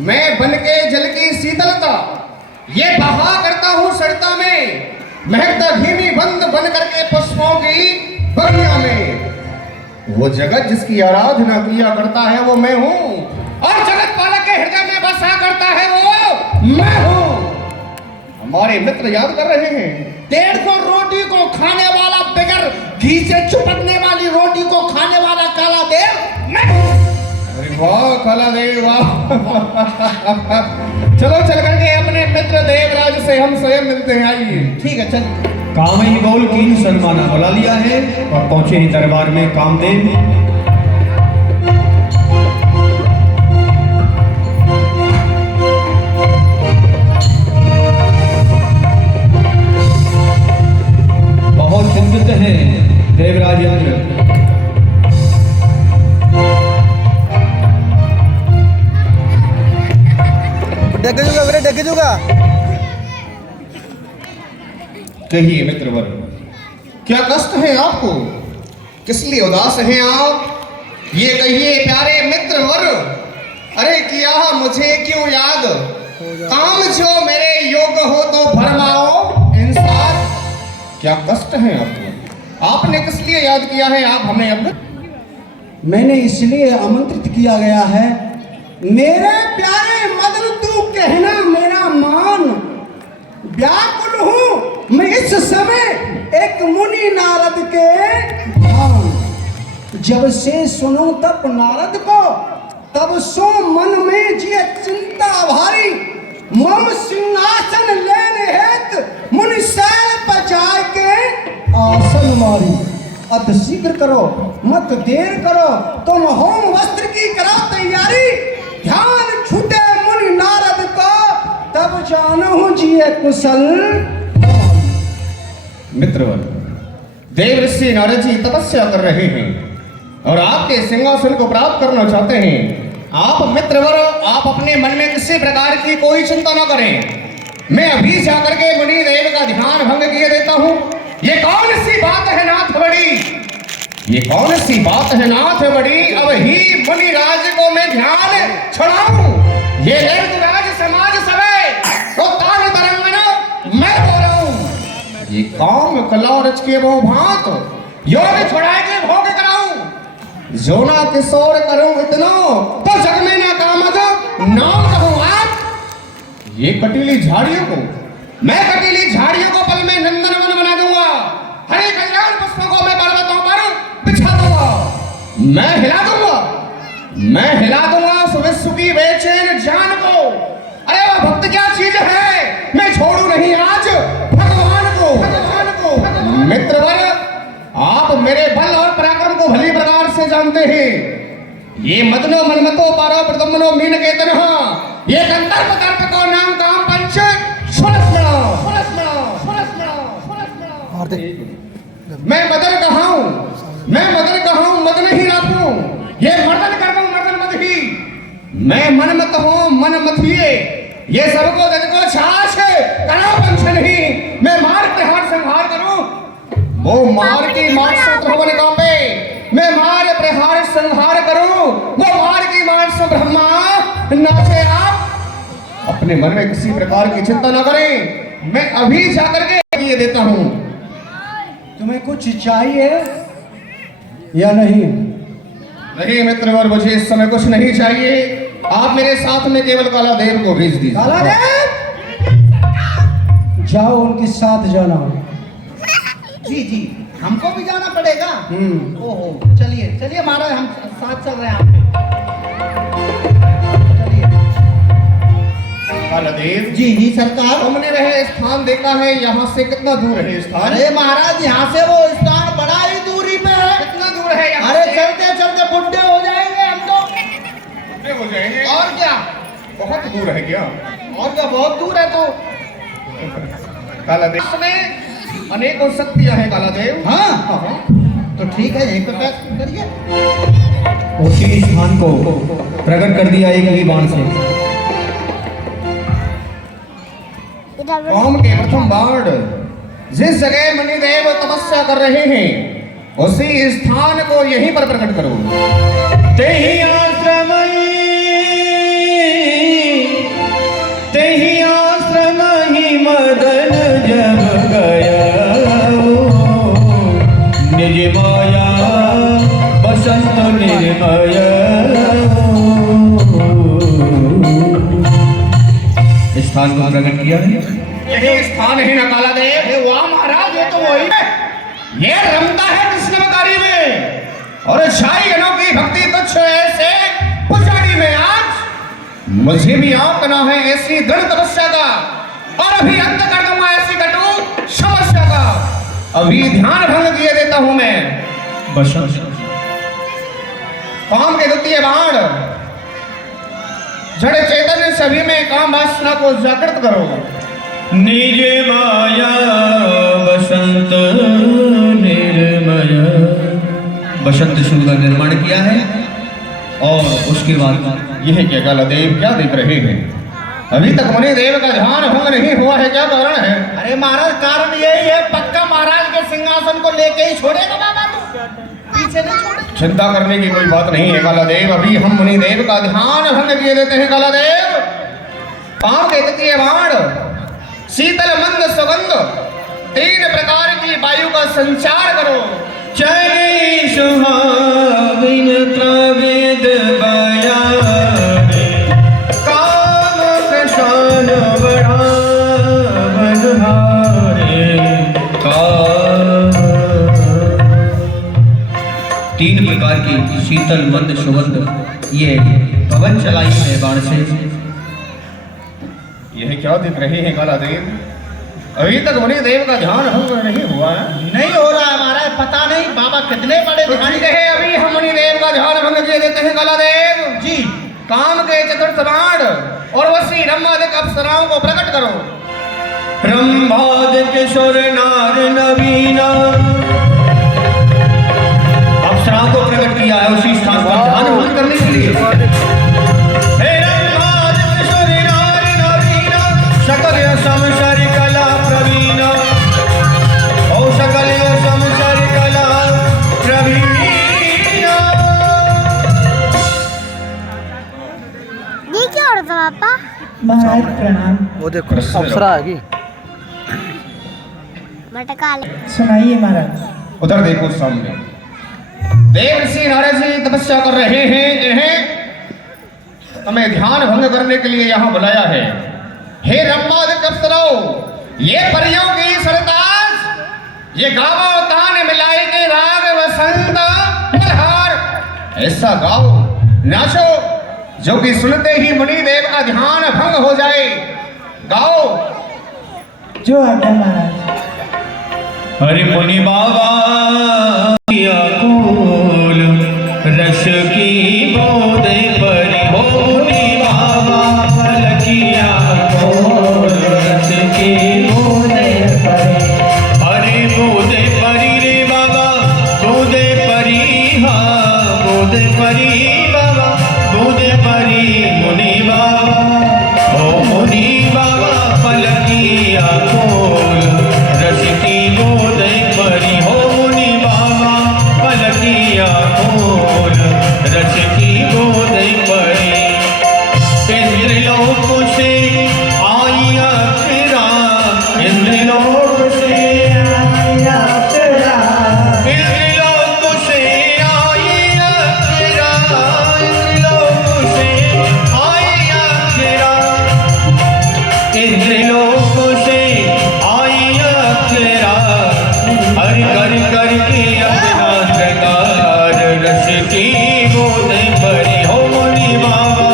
मैं बन के जल की शीतलता ये बहा करता हूँ सरिता में, महकता धीमी बंद बन करके पुष्पों की बगिया में। वो जगत जिसकी आराधना किया करता है वो मैं हूँ, और जगत पालक के हृदय में बसा करता है वो मैं हूँ। हमारे मित्र याद कर रहे हैं। 150 रोटी को खाने वाला, बगैर घी से चिपकने वाली रोटी को खाने वाला काला देव मैं हूं। अरे वाह कालादेव वाह। चलो चल करके अपने मित्र देवराज से हम स्वयं मिलते हैं। आइए। ठीक है चल। काम ही बोल कीन सन्मान बुला लिया है और पहुंचे ही दरबार में कामदेव। बहुत चिंतित हैं देवराज इंद्र। डग जूगा मेरे डग जूगा। कहिए मित्रवर, क्या कष्ट है आपको? किस लिए उदास हैं आप? ये कहिए प्यारे मित्र वर, अरे किया मुझे क्यों याद, काम जो मेरे योग्य हो तो फरमाओ इंसाफ। क्या कष्ट है आपको, आपने किस लिए याद किया है आप हमें अब? मैंने इसलिए आमंत्रित किया गया है, मेरे प्यारे मदन तू कहना मेरा मान, व्याकुल हूं मैं इस समय एक मुनि नारद के भान। जब से सुनो तब नारद को, तब सो मन में जिए चिंता भारी, मम सिंहासन लेने हेत मुनि शैल पर जाके आसन मारी। अत शीघ्र करो मत देर करो, तुम होम वस्त्र की करो तैयारी, ध्यान छूटे मुनि नारद को, तब जानो जिए कुशल। मित्रवर, देव ऋषि नारद जी तपस्या कर रहे हैं और आपके सिंहासन को प्राप्त करना चाहते हैं। आप मित्रवर, आप अपने मन में किसी प्रकार की कोई चिंता न करें, मैं अभी जाकर के मुनि देव का ध्यान भंग किए देता हूं। ये कौन सी बात है नाथ बड़ी, ये कौन सी बात है नाथ बड़ी, अब ही मुनि राज को मैं ध्यान छुड़ाऊं। ये राज समाज सवे तो ताल तरंगना मैं हो रहा हूं। ये काम कला रच के वो भात योग छुड़ाए के भोग कराऊं। जोना किशोर करूं इतना तो जग में ना कामद नाम कहूं आप। ये कटीली झाड़ियों को, मैं कटीली झाड़ियों को पल में नंदनवन बना दूंगा। हरे कल्याण पुष्पों को मैं पर्वतों पर बिछा दूंगा। मैं हिला दूंगा, मैं हिला दूंगा सुविश्व की बेचैन जान को। अरे वह भक्त क्या चीज है, मैं छोड़ू नहीं आज भगवान को, भगवान को। मित्रवर, आप मेरे बल और पराक्रम को भली प्रकार से जानते हैं। ये मदनो मनमतो पारो प्रदम्नो मीन केतन, ये कंदर्प कर्प को नाम काम पंच सुरस्मरणो, सुरस्मरणो, सुरस्मरणो, सुरस्मरणो। मैं मदन कहाऊं, मैं मदन कहाऊं, मदन ही राखूं। ये मर्दन कर दूं, मर्दन मत ही। मैं मन मत हूं, मन मत हिए। ये सबको जग को छाछ कड़ा पंच नहीं। मैं मार प्रहार संहार करूं, वो मार की मार से भवन कांपे। मैं मार प्रहार संहार करूं, वो मार की मार से ब्रह्मा नाचे। आप अपने मन में किसी प्रकार की चिंता न करें, मैं अभी जाकर के ये देता हूं। तुम्हें कुछ चाहिए या नहीं? नहीं मित्रवर, मुझे इस समय कुछ नहीं चाहिए। आप मेरे साथ में केवल काला देव को भेज दीजिए। काला देव, जाओ उनके साथ जाना। जी जी, हमको भी जाना पड़ेगा। ओहो, चलिए चलिए महाराज, हम साथ चल रहे हैं आपके। चलिए। कालादेव जी जी सरकार। तुमने वह स्थान देखा है, यहाँ से कितना दूर है स्थान? अरे महाराज, यहाँ से वो स्थान बड़ा ही दूरी पे है। कितना दूर है यहाँ अरे से? चलते चलते बुढ़े हो जाएंगे हम तो। बुढ़े हो जाएंगे? और क्या, बहुत दूर है क्या? और क्या, बहुत दूर है तो। कालादेव में अनेकों शक्तियां हैं कालादेव। हाँ तो ठीक है, यहीं पे पैक करिए। उसी स्थान को प्रकट कर दिया एक ही बाण से। कौम के प्रथम बाण जिस जगह मणिदेव तपस्या कर रहे हैं, उसी स्थान को यहीं पर प्रकट करो। तेहि आश्रम ही मदन जब गया, निज माया बसंत निर्मय। स्थान को प्रकट किया है। यही स्थान है ना कालादेव? वाह महाराज, ये तो वही है। ये रमता है कृष्णकारी में और छाई अनोखी भक्ति तुच्छ ऐसे पुजारी में। आज मुझे भी आंकना है ऐसी दृढ़ तपस्या का, और अभी अंत कर दूंगा ऐसी कटु समस्या का। अभी ध्यान भंग किए देता हूं मैं। बसंत काम के द्वितीय बाण जड़ चेतन सभी में काम वासना को जागृत करो। निज माया बसंत निर्मय। बसंत शुभ का निर्माण किया है और उसके बाद यह क्या कालादेव क्या देख रहे हैं? अभी तक मुनि देव का ध्यान भंग नहीं हुआ है, क्या कारण है? अरे महाराज, कारण यही है, पक्का महाराज के सिंहासन को लेके ही छोड़ेगा बाबा तू, पीछे नहीं छोड़ेगा। चिंता करने की कोई बात नहीं है कालादेव। अभी हम मुनि देव का ध्यान भंग किए देते हैं कालादेव। पांव के तकीय बाण, शीतल मंद सुगंध, 3 प्रकार की वायु का संचार करो। चले सुहाविन प्रवेद बयाने, काम कसान बढ़ावन हारे तीन प्रकार की शीतल मंद सुगंध ये पवन चलाई है बाण से। यह क्या दिख रहे हैं कालादेव? अभी तक मुनि देव का ध्यान भंग नहीं हुआ है। नहीं हो रहा है महाराज, पता नहीं बाबा कितने बड़े तो ध्यानी ठीक है, अभी हम मुनि देव का ध्यान भंग किए देते हैं कालादेव जी। काम के चतुर्थ बाण और वसी रंभादिक अप्सराओं को प्रकट करो। ब्रह्मादिक सुर नार नवीना अप्सराओं को प्रकट किया है उसी स्थान पर ध्यान भंग करने के लिए। हे ब्रह्मादिक सुर नार नवीना, सकल समसर कला प्रवीणा, ओ सकल समसर कला प्रवीणा। ये क्या हो रहा था पापा? महाराज प्रणाम। वो देखो अप्सरा आ गई। मटका ले। सुनाइए महाराज। उधर देखो सामने देव ऋषि नारद जी तपस्या कर रहे हैं। इन्हें हमें ध्यान भंग करने के लिए यहाँ बुलाया है। हे रंभादिक अप्सराओं, ये परियों की सरताज, ये गावो तान मिलाए के राग वसंत मल्हार, ऐसा गाओ नाचो जो कि सुनते ही मुनि देव का ध्यान भंग हो जाए। गाओ। जो आज्ञा महाराज। हरि मुनि बाबा किया कोल, रस की बोध परी हो मुनि बाबा किया कोल, रस की बोध परी। हरि बोध परी रे बाबा, बोध परी, हाँ बोध परी बाबा, बोध परी मुनि बाबा, ओ मुनि बाबा पलकिया कोल, रस की बोध परी हो मुनि बाबा पलकिया कोल, रस की बोध परी। इंद्रलोक से आई अप्सरा, इंद्रलोक से आई अप्सरा, इंद्रलोक से आई अप्सरा, इंद्रलोक से आई अप्सरा, इंद्रलोक से आई अप्सरा। हरि कर करके अपना सरकार, रस की गोद परी हो मुनि बाबा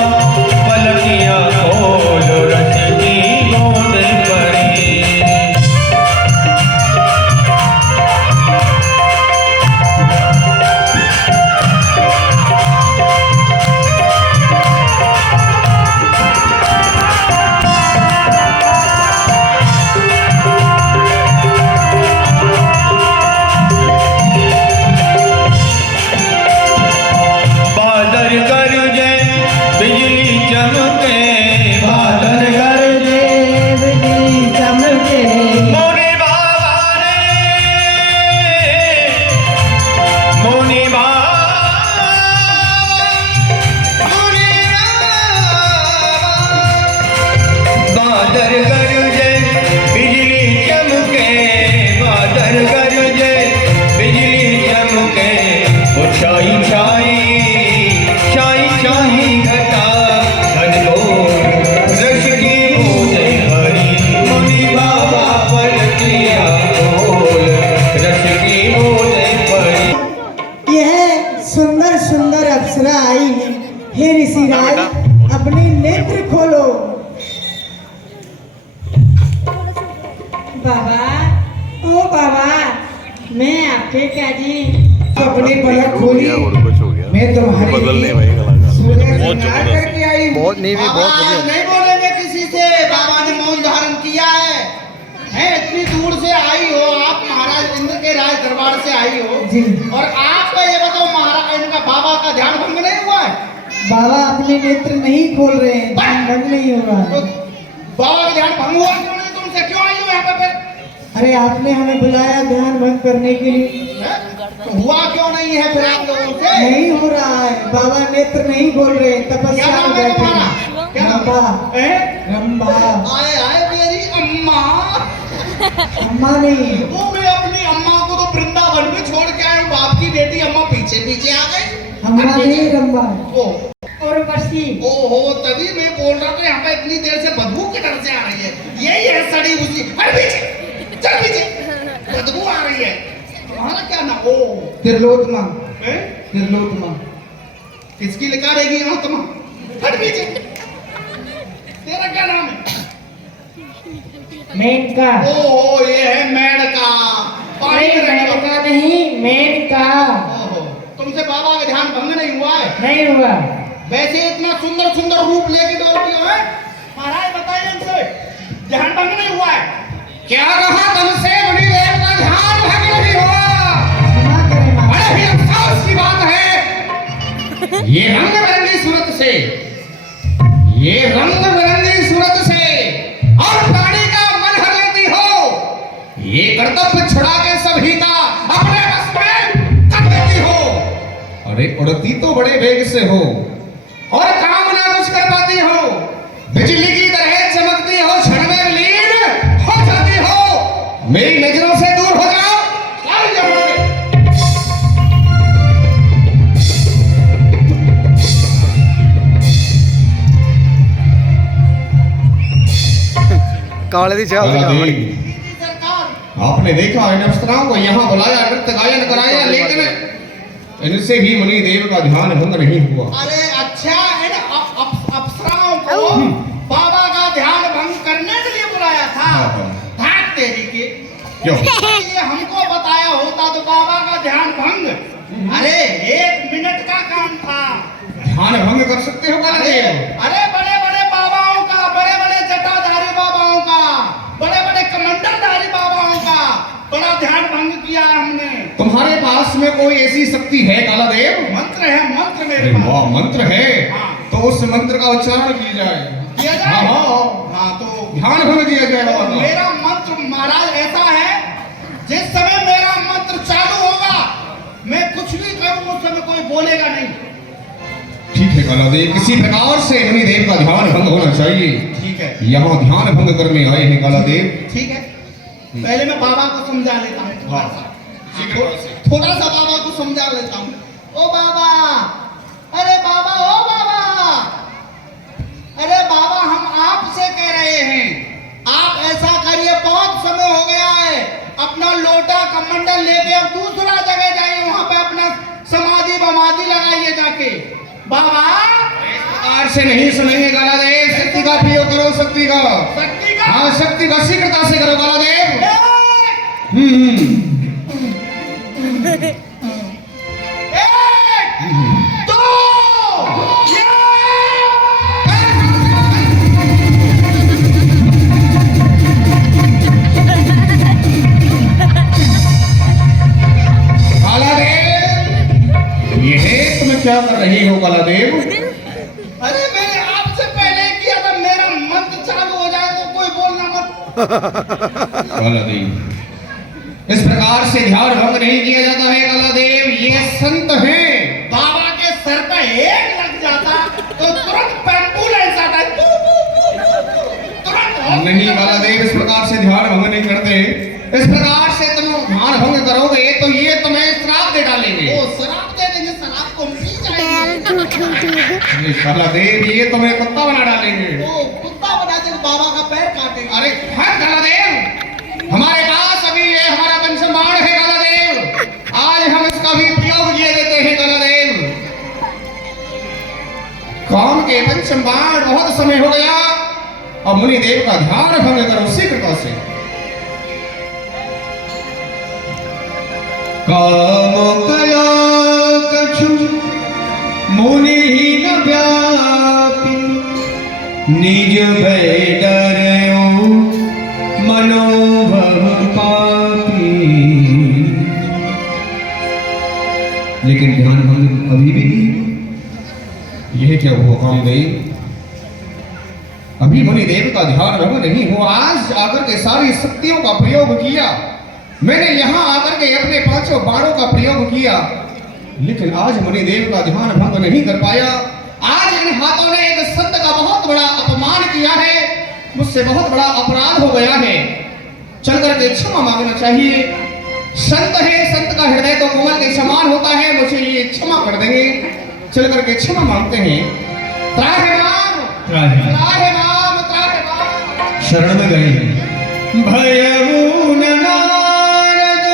पलकिया खोल, रस की गोद परी। बादल गरजे बिजली चमके, बादल गरजे बिजली चमके, मुनि बाबा रे, मुनि बाबा, मुनि बाबा। बादल गरजे बिजली चमके, बादल गरजे बिजली चमके, वो छाई छाई छाई छाई घटा घनघोर, रस की बोध भरी मुनि बाबा पलकिया खोल, रस की बोध भरी। यह सुंदर सुंदर अप्सरा आई है। हे ऋषिराज, अपने नेत्र खोलो। बाबा, ओ बाबा, मैं आपके क्या जी? अपनी पलक खोली, मैं तुम्हारे श्रृंगार करके आई हूँ। बहुत नहीं भी बहुत बाबा बढ़िया। नहीं बोलेंगे किसी से। बाबा ने मौन धारण किया है। इतनी दूर से आई हो आप, महाराज इंद्र के राज दरबार से आई हो, जी। और आपका ये बताओ महाराज इनका बाबा का ध्यान भंग नहीं हुआ है? बाबा अपने नेत्र नहीं खोल रहे हैं, ध्यान भंग नहीं होगा। तो बाबा का ध्यान भंग हुआ क्यों नहीं? तुमसे क्यों आई हो यहाँ पे फिर? अरे आपने हमें बुलाया ध्यान भंग करने के लिए। हैं? तो हुआ क्यों नहीं है फिर आप लोगों से? नहीं हो रहा है, बाबा नेत्र नहीं बोल रहे, क्या तपस्या नाम में है बैठे तुम्हारा? हैं। क्या नाम? रंभा। हैं? रंभा। आए आए मेरी अम्मा। अम्मा नहीं, वो मैं अपनी अम्मा को तो वृंदावन में छोड़ के आया हूँ, बाप की बेटी अम्मा पीछे पीछे आ गई। अम्मा नहीं रंभा। ओ उर्वशी। ओहो, तभी मैं बोल रहा था यहाँ पे इतनी देर से बदबू किधर से आ रही है। यही है सड़ी उसी। अरे पीछे चल, पीछे बदबू आ रही है। तुम्हारा क्या नाम? ओ त्रिलोत्मा। हैं? त्रिलोत्मा। किसकी लिखा रहेगी यहाँ तुम? हट पीछे। तेरा क्या नाम है? मेनका। ओहो, ये है मेनका। पानी नहीं, में रहने वाला। मेनका नहीं, मेनका। ओहो, तुमसे बाबा का ध्यान भंग नहीं हुआ है? नहीं हुआ। वैसे इतना सुंदर सुंदर रूप लेके डोलती हो, हैं? महाराज बताइए हमसे, ध्यान भंग नहीं हुआ है? क्या कहा तुमसे? मुनिदेव का ध्यान भंग नहीं हुआ? क्षमा करें महाराज। बड़े ही अफसोस की बात है। ये रंग बिरंगी सूरत से, ये रंग बिरंगी सूरत से और प्राणी का मन हर लेती हो। ये कर्तव्य छुड़ा के सभी का अपने बस में कर देती हो। अरे उड़ती तो बड़े वेग से हो और काम ना कुछ कर पाती हो। बिजली की तरह चमकती हो, क्षण में लीन हो जाती हो। मेरी नजरों से दूर हो जाओ। चल जाओ। काले दी चाल सरकार, आपने देखा इन अप्सराओं को यहाँ बुलाया, नृत्य गायन कराया, लेकिन इनसे भी मुनि देव का ध्यान भंग नहीं हुआ। अरे अच्छा, इन अप्सराओं को बाबा का ध्यान भंग करने के लिए बुलाया था? भाग तेरी के। क्यों? ये हमको बताया होता तो बाबा का ध्यान भंग, अरे 1 मिनट का काम था। ध्यान भंग कर सकते हो कालदेव? अरे बड़े बड़े बाबाओं का, बड़े बड़े जटाधारी बाबाओं का, बड़े बड़े कमंडलधारी बाबाओं का बड़ा ध्यान भंग किया है हमने। तुम्हारे पास में कोई ऐसी शक्ति है कालादेव? मंत्र है, मंत्र मेरे पास। वाह, मंत्र है? हाँ। तो उस मंत्र का उच्चारण किया जाए। किया जाए? हाँ, तो ध्यान भंग किया जाए बाबा का। मेरा मंत्र महाराज ऐसा है, जिस समय मेरा मंत्र चालू होगा, मैं कुछ भी करूँ उस समय कोई बोलेगा नहीं। ठीक है कालादेव, किसी प्रकार से मुनि देव का ध्यान भंग होना चाहिए। ठीक है, यहाँ ध्यान भंग करने आए हैं कालादेव। ठीक है, पहले मैं बाबा को समझा लेता हूँ। थोड़ा सा बाबा को समझा लेता हूँ। ओ बाबा, अरे बाबा, ओ बाबा, अरे बाबा, हम आपसे कह रहे हैं, आप ऐसा करिए, बहुत समय हो गया है, अपना लोटा कमंडल लेके अब दूसरा जगह जाइए, वहां पे अपना समाधि बमाधि लगाइए जाके। बाबा प्रकार से नहीं सुनेंगे कालादेव, शक्ति का प्रयोग करो, शक्ति का। शक्ति का? हाँ, शक्ति का शीघ्रता से करो कालादेव। क्या कर रही हो कालादेव? अरे मैंने आपसे पहले किया था, मेरा मंत्र चालू हो जाए तो कोई बोलना मत। कालादेव, इस प्रकार से ध्यान भंग नहीं किया जाता है कालादेव, ये संत हैं। बाबा के सर पे एक लग जाता तो तुरंत एम्बुलेंस आता, तुरंत। नहीं कालादेव, इस प्रकार से ध्यान भंग नहीं करते। इस प्रकार से तुम ध्यान भंग करोगे तो ये तुम्हें श्राप दे डालेंगे। ओ, श्राप दे देंगे? श्राप को कालादेव, ये तुम्हें कुत्ता बना डालेंगे। ओ, कुत्ता बना देंगे, बाबा का पैर काटेंगे। अरे हर कालादेव, हमारे पास अभी ये हमारा पंचबाण है कालादेव, आज हम इसका भी प्रयोग किए देते हैं कालादेव। काम के पंचबाण, बहुत समय हो गया, अब मुनि देव का ध्यान भंग करो शीघ्रता से। काम कया कछु मुनि न व्यापी, निज भय डरयो मनोभव पापी। लेकिन ध्यान भंग अभी भी नहीं। यह क्या हुआ कामदेव? अभी मुनिदेव का ध्यान रख नहीं हुआ, आज आकर के सारी शक्तियों का प्रयोग किया, मैंने यहाँ आकर के अपने 5 बाणों का प्रयोग किया, लेकिन आज मुनिदेव का ध्यान भंग नहीं कर पाया। आज इन हाथों ने एक संत का बहुत बड़ा अपमान किया है, मुझसे बहुत बड़ा अपराध हो गया है, चल करके क्षमा मांगना चाहिए। संत है, संत का हृदय तो कोमल के समान होता है, मुझे ये क्षमा कर देंगे, चल करके क्षमा मांगते हैं। त्राहिमाम त्राहिमाम त्राहिमाम शरण में गए हैं। भयऊ नारद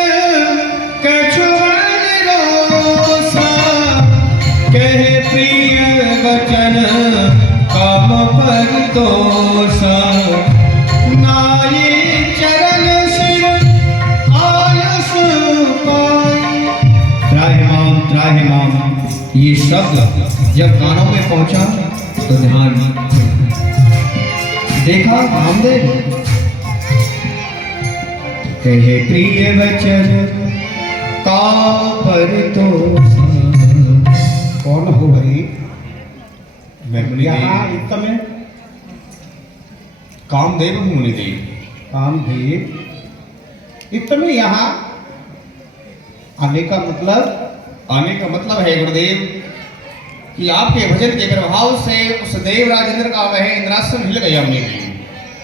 कछु रोसा, कहे प्रिय वचन काम परितोषा, नाये चरण सिर आयुष पाई। त्राहिमाम ये शब्द जब कानों में पहुंचा तो ध्यान देखा कामदेव कहे प्रिय वचन काम परितोषा। कौन हो भाई? मैं यहाँ मुनिदेव, इस समय कामदेव हूँ मुनिदेव। कामदेव, इस समय यहाँ आने का मतलब? आने का मतलब है गुरुदेव कि आपके भजन के प्रभाव से उस देव राजेंद्र का वह इंद्रासन हिल गया, मुनिदेव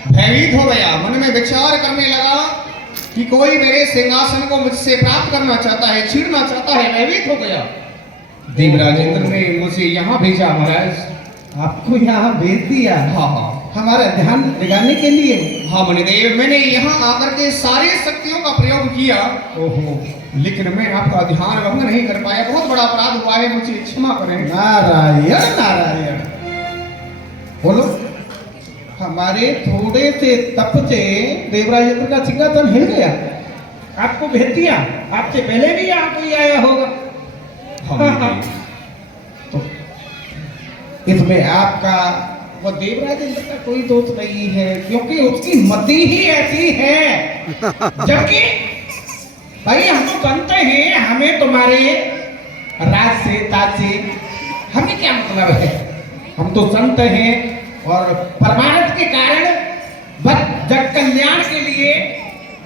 भयभीत हो गया, मन में विचार करने लगा कि कोई मेरे सिंहासन को मुझसे प्राप्त करना चाहता है, छीनना चाहता है, भयभीत हो गया। देव राजेंद्र ने मुझे यहाँ भेजा महाराज। आपको यहाँ भेज दिया? हाँ हाँ हमारा ध्यान जगाने के लिए? हाँ मुनिदेव, मैंने यहाँ आकर के सारी शक्तियों का प्रयोग किया, ओहो, लेकिन मैं आपका ध्यान भंग नहीं कर पाया, बहुत बड़ा अपराध हुआ है, मुझे क्षमा करें। नारायण नारायण। बोलो, हमारे थोड़े से तप से देवराजेंद्र का सिंहासन हिल गया, आपको भेज दिया? आपसे पहले भी यहाँ कोई आया होगा? हाँ मुनिदेव। तो इसमें आपका वो देवराजेंद्र का कोई दोष नहीं है, क्योंकि उसकी मति ही ऐसी है। जबकि भाई हम तो जानते हैं, हमें तुम्हारे राज से ताज से हमें क्या मतलब है? हम तो संत हैं और परमार्थ के कारण बस जग कल्याण के लिए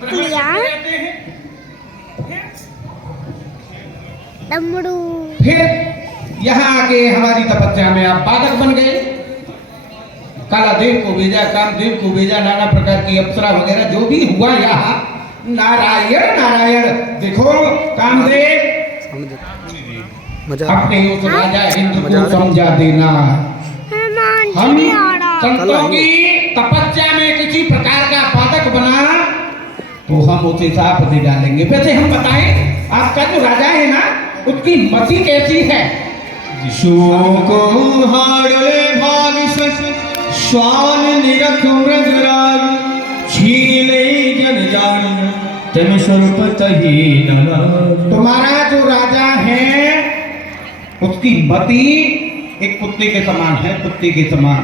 कल्याण? रहते हैं। तमड़ू फिर यहाँ आके हमारी तपस्या में आप बाधक बन गए। कालादेव को भेजा, कामदेव को भेजा, नाना प्रकार की अप्सरा वगैरह जो भी हुआ यहाँ, नारायण नारायण। देखो कामदेव, मजा अपने उस राजा इंद्र को समझा देना, हम संतों की तपस्या में किसी प्रकार का बाधक बना तो हम उसे साफ दे डालेंगे। वैसे हम बताएं, आपका जो राजा है ना, उसकी मति कैसी है? शोक हाड़ले भाग श्वान निरख मृगराग, छीन ले जन जान तम स्वरूप तही न। तुम्हारा जो राजा है उसकी मति एक कुत्ते के समान है, कुत्ते के समान,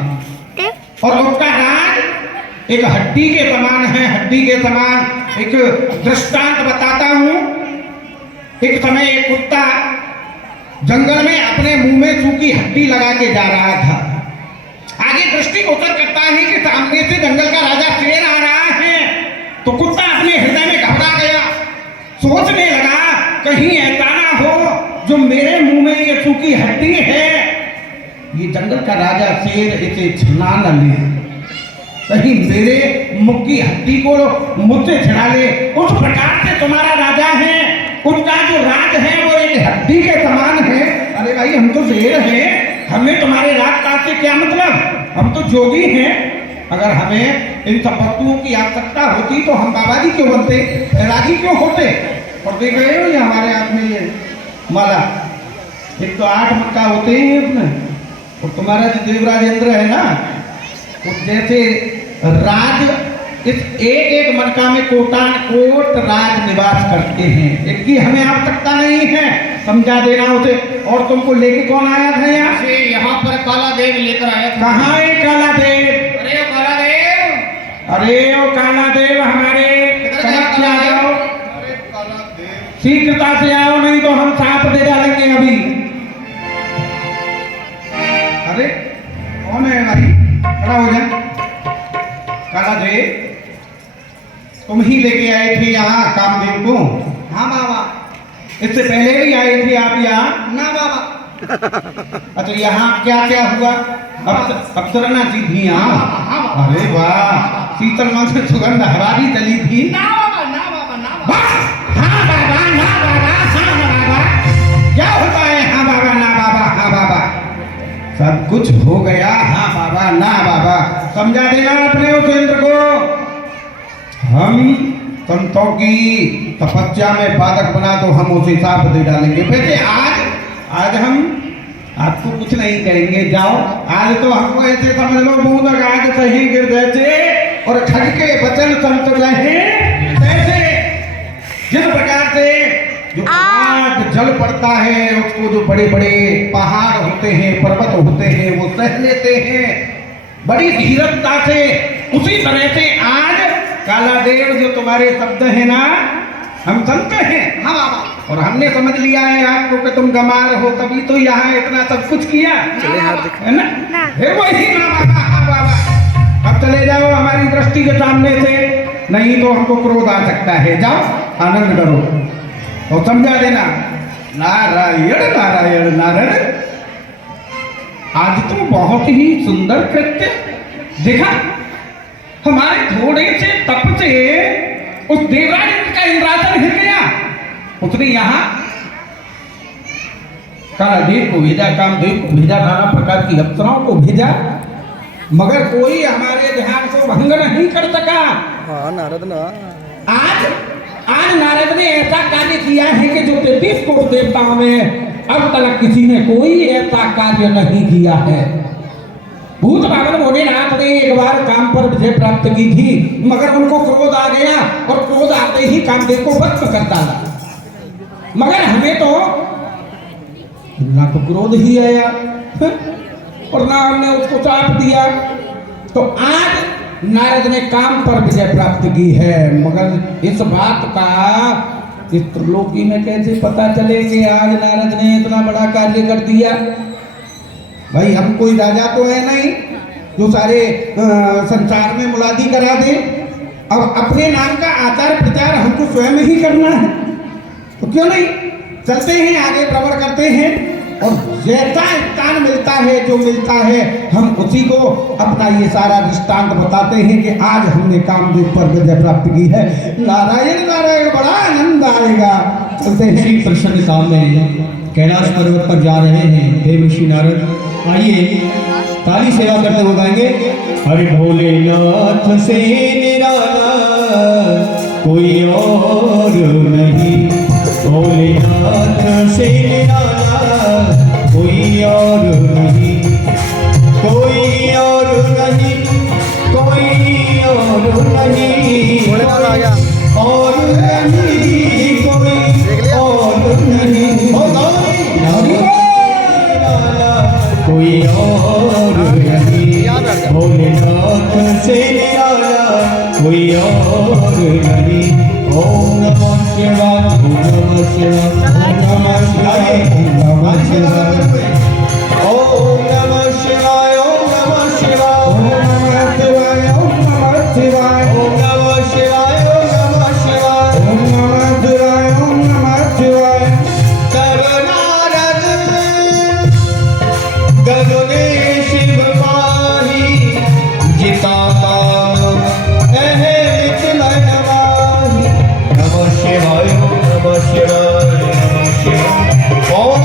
और उसका राज एक हड्डी के समान है, हड्डी के समान। एक दृष्टांत बताता हूं। एक समय एक कुत्ता जंगल में अपने मुंह में सूखी हड्डी लगा के जा रहा था। आगे दृष्टि गोचर करता है कि सामने से जंगल का राजा शेर आ रहा है, तो कुत्ता अपने हृदय में घबरा गया, सोचने लगा कहीं ऐसा ना हो जो मेरे मुंह में ये सूखी हड्डी है, ये जंगल का राजा शेर इसे छिना न ले, कहीं मेरे मुख की हड्डी को मुझसे छिना ले। उस प्रकार से तुम्हारा राजा है, उसका जो राज है वो एक हड्डी के समान है। अरे भाई, हम तो शेर हैं, हमें तुम्हारे राजकाज से क्या मतलब? हम तो जोगी हैं। अगर हमें इन सब वस्तुओं की आवश्यकता होती तो हम बाबा जी क्यों बनते, राजी क्यों होते? और देख रहे हो ये हमारे हाथ में ये माला, एक तो 8 मटका होते हैं इसमें, और तुम्हारा जो देवराजेंद्र है ना, वो जैसे राज इस एक एक मटका में कोटान कोट राज निवास करते हैं, इसकी हमें आवश्यकता नहीं है, समझा देना उसे। और तुमको लेके कौन आया था यहाँ से? यहाँ पर काला देव लेकर आया था। कहाँ है काला देव? अरे ओ काला देव, अरे ओ काला देव, हमारे समक्ष आ जाओ, शीघ्रता से आओ, नहीं तो हम सांप दे डालेंगे अभी। अरे कौन है भाई? खड़ा हो जा। काला जी, तुम ही लेके आए थे यहाँ कामदेव को? हाँ बाबा। इससे पहले भी आए थे आप यहाँ? ना बाबा। अच्छा, यहाँ क्या क्या हुआ? अप्सरना जी थी यहाँ? हाँ अरे वाह, शीतल मन से सुगंध हवा भी चली थी। ना बाबा, ना बाबा, ना बाबा। हाँ बाबा, ना बाबा, हाँ बाबा। क्या होता है हाँ बाबा, ना बाबा, हाँ बाबा? सब कुछ हो गया, हाँ बाबा, ना बाबा। समझा देना अपने उस इंद्र को। हम संतों की तपस्या में बाधक बना तो हम उसे साफ दे डालेंगे। वैसे आज हम आपको कुछ नहीं करेंगे, जाओ। आज तो हमको ऐसे समझ लो, मुंह तक आज सही गिर जैसे और खड़ के वचन संत रहे तैसे। जिस प्रकार से जो आज जल पड़ता है उसको जो बड़े बड़े पहाड़ होते हैं, पर्वत होते हैं, वो सह लेते हैं बड़ी धीरजता से, उसी तरह से आज काला देव जो तुम्हारे शब्द है ना, हम संत हैं। हाँ बाबा। और हमने समझ लिया है आपको कि तुम गमार हो, तभी तो यहाँ इतना सब कुछ किया है ना? है वही ना बाबा, हाँ बाबा। अब चले जाओ हमारी दृष्टि के सामने से, नहीं तो हमको क्रोध आ सकता है। जाओ, आनंद करो और समझा देना। नारायण नारायण नारायण। आज तो बहुत ही सुंदर कृत्य देखा। हमारे थोड़े से तप से उस देवराज का इंद्रासन हिल गया। उसने यहाँ कालादेव को भेजा, कामदेव को भेजा, नाना प्रकार की अप्सराओं को भेजा, मगर कोई हमारे ध्यान को भंग नहीं कर सका। हाँ नारद ना। आज नारद ने ऐसा कार्य किया है कि जो 33 करोड़ देवताओं में अब तक किसी ने कोई ऐसा कार्य नहीं किया है। भूत भावन भोलेनाथ ने एक बार काम पर विजय प्राप्त की थी, मगर उनको क्रोध आ गया और क्रोध आते ही कामदेव को भस्म कर डाला। मगर हमें तो ना तो क्रोध ही आया और ना हमने उसको चाप दिया। तो आज नारद ने काम पर विजय प्राप्त की है, मगर इस बात का इस त्रिलोकी में कैसे पता चले कि आज नारद ने इतना बड़ा कार्य कर दिया? भाई हम कोई राजा तो है नहीं जो सारे संसार में मुलादी करा दे। अब अपने नाम का आचार प्रचार हमको स्वयं ही करना है, तो क्यों नहीं चलते हैं आगे, प्रवर करते हैं और जैसा स्थान मिलता है, जो मिलता है, हम उसी को अपना ये सारा दृष्टांत बताते हैं कि आज हमने कामदेव पर विजय प्राप्त की है। नारायण नारायण, बड़ा आनंद आएगा। चलते हैं। इसी प्रसन्नता में कैलाश पर्वत पर जा रहे हैं देव ऋषि नारद। आइए ताली सेवा करते हुए गाएंगे। हरि भोलेनाथ से निराला कोई और नहीं, भोलेनाथ से निराला कोई और नहीं, कोई और नहीं, कोई और नहीं, भोलेनाथ आ गया। और नहीं, कोई और नहीं, कोई और नहीं, भोलेनाथ से निराला कोई और नहीं। ओम नमः शिवाय, ओम नमः शिवाय, ओम नमः शिवाय, ओम नमः शिवाय, ओम नमः शिवाय, ओम नमः शिवाय, ओम नमः शिवाय, ओम नमः शिवाय, ओम नमः शिवाय, ओम नमः शिवाय, ओम नमः शिवाय, ओम नमः शिवाय। तब नारद गगने शिव माही, जिता काम अहमित मन माही। नमः शिवाय, नमः शिवाय, नमः शिवाय, ओम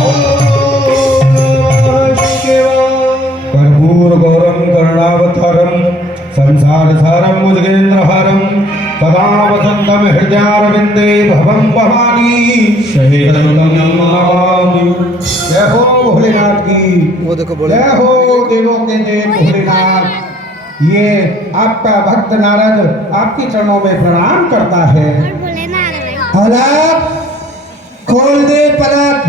नमः शिवाय। कर्पूर गौरम करुणावतारम संसार सारम मुजगेन्द्रहारम सदा वसंतम हृदयारविंदे भवं भवानी शहीदं नमामि। जय हो भोलेनाथ की, वो देखो बोले। जय हो देवों के देव भोलेनाथ। ये आपका भक्त नारद आपके चरणों में प्रणाम करता है। पलक खोल दे, पलक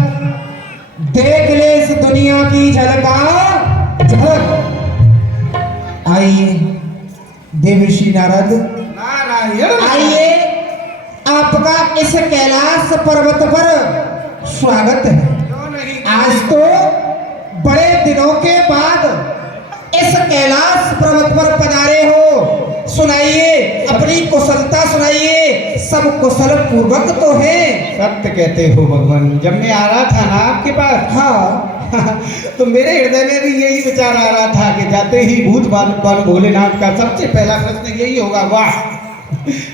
देख ले इस दुनिया की झलका झलक। आइए देव ऋषि नारद, नारायण। आइए आपका इस कैलाश पर्वत पर स्वागत है। आज तो बड़े दिनों के बाद इस कैलाश पर्वत पर पधारे हो, सुनाइए, अपनी कुशलता सुनाइए, सब कुशल पूर्वक तो है। सत्य कहते हो भगवान। जब मैं आ रहा था ना आपके पास, हाँ, तो मेरे हृदय में भी यही विचार आ रहा था कि जाते ही भूत बाल भोलेनाथ का सबसे पहला प्रश्न यही होगा, वाह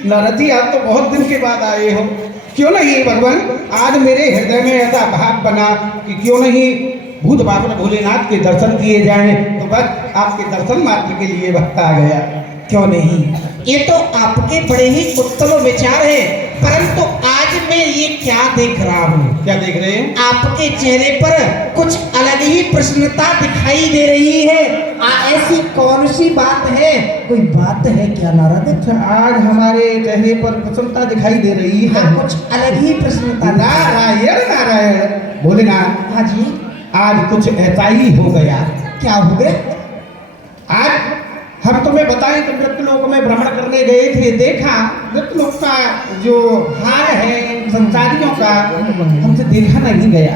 नारद जी आप तो बहुत दिन के बाद आए हो, क्यों नहीं भगवान आज मेरे हृदय में ऐसा भाव बना कि क्यों नहीं भूत बाबा भोलेनाथ के दर्शन किए जाएं। तो बस आपके दर्शन मात्र के लिए वक्त आ गया। क्यों नहीं, ये तो आपके बड़े ही उत्तम विचार है, परंतु आज मैं ये क्या देख रहा हूँ? क्या देख रहे हैं? आपके चेहरे पर कुछ अलग ही प्रसन्नता दिखाई दे रही है। ऐसी कौन सी बात है? कोई बात है क्या नारद? अच्छा, आज हमारे चेहरे पर प्रसन्नता दिखाई दे रही है। हाँ, कुछ अलग ही प्रसन्नता। नारायण नारायण भोलेनाथ, हाँ जी, आज कुछ ऐसा ही हो गया। क्या हो गया? आज हम तुम्हें बताएं तो मृत्युलोक में भ्रमण करने गए थे, देखा मृत्युलोक का जो हाल है संसारियों का हमसे देखा नहीं गया।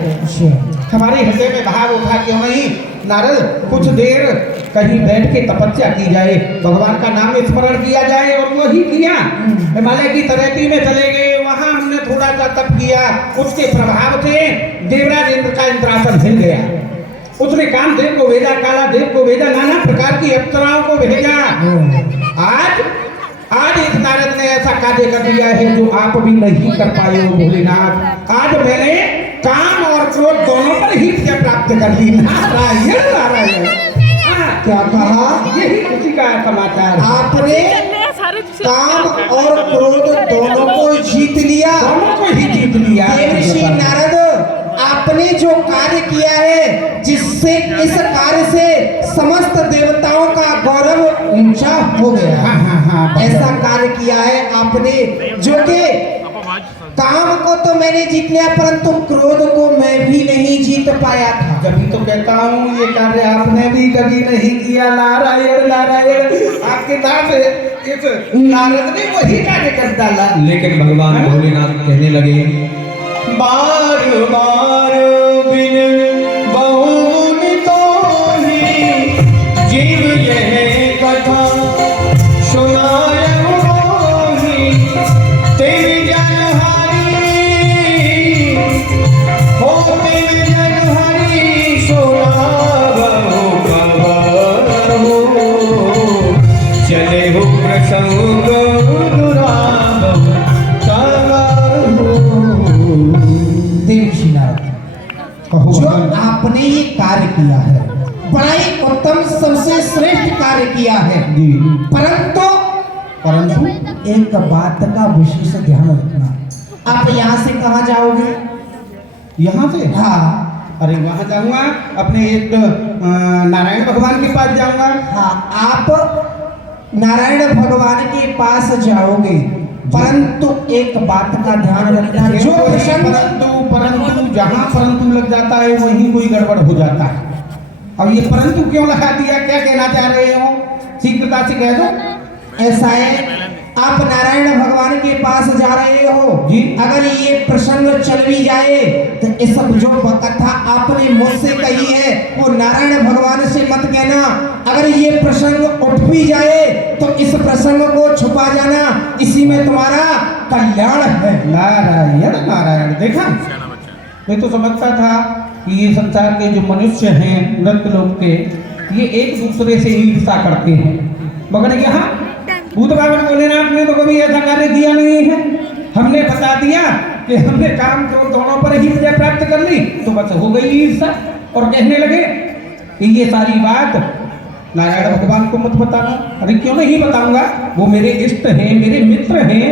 हमारे हृदय में भाव उठा क्यों नहीं नारद कुछ देर कहीं बैठ के तपस्या की जाए, भगवान का नाम स्मरण किया जाए। और वही किया, हिमालय की तलहटी में चले गए, वहां हमने थोड़ा सा तप किया, उसके प्रभाव से देवराज इंद्र का इंद्रासन हिल गया। उसने कामदेव को भेजा, काला देव को भेजा, नाना प्रकार की अप्सराओं को भेजा। आज इस नारद ने ऐसा कार्य कर दिया है जो आप भी नहीं कर पाए हो भोलेनाथ। आज मैंने काम और क्रोध दोनों पर ही विजय प्राप्त कर ली। नारायण नारायण। क्या कहा? यही खुशी का समाचार। आपने काम और क्रोध दोनों को जीत लिया। दोनों को ही जीत लिया। देवर्षि नारद, आपने जो कार्य किया है, जिससे इस कार्य से समस्त देवताओं का गौरव ऊंचा हो गया। हाँ, ऐसा कार्य किया है आपने, जो कि काम को तो मैंने जीत लिया, परंतु क्रोध को मैं भी नहीं जीत पाया था। जब तो कहता हूँ ये कार्य आपने भी कभी नहीं किया। नारायण नारायण, आपके नाम इस नारद ने वही कार्य कर डाला। लेकिन भगवान भोलेनाथ कहने लगे, बार बार बिन बहुन तो ही जीव यह कथा सुनाय मोहि। तेरी जनहारी हो, तेरी जनहारी सुनावो कबहु। चले हो प्रसंग दुरावहु कबहु। देवर्षि नारद, जो आपने ये कार्य किया है, बड़ा ही उत्तम सबसे श्रेष्ठ कार्य किया है। परंतु एक बात का विशेष ध्यान रखना। आप यहाँ से कहाँ जाओगे? यहाँ से? हाँ, अरे वहां जाऊंगा, अपने एक नारायण भगवान के पास जाऊंगा। हाँ, आप नारायण भगवान के पास जाओगे, परंतु एक बात का ध्यान रखना, जो प्रसंग परंतु जहाँ परंतु लग जाता है वहीं कोई गड़बड़ हो जाता है। अब ये परंतु क्यों लगा दिया? क्या कहना चाह रहे हो? शीघ्रता से कह दो। ऐसा है, आप नारायण भगवान के पास जा रहे हो जी, अगर ये प्रसंग चल भी जाए तो इस जो कथा आपने मुझसे कही है वो नारायण भगवान से मत कहना। अगर ये प्रसंग उठ भी जाए तो इस प्रसंग को छुपा जाना, इसी में तुम्हारा कल्याण है। नारायण नारायण। देखा, मैं तो समझता था कि ये संसार के जो मनुष्य हैं मृत्युलोक के, ये एक दूसरे से ईर्षा करते हैं, मगर यहाँ भूत बाबा भोलेनाथ ने तो कभी ऐसा कार्य किया नहीं है। हमने बता दिया कि हमने काम क्रोध दोनों पर ही विजय प्राप्त कर ली, तो बस हो गई ईर्षा। और कहने लगे कि ये सारी बात नारायण भगवान को मत बताना। अरे क्यों नहीं बताऊंगा, वो मेरे इष्ट हैं, मेरे मित्र हैं,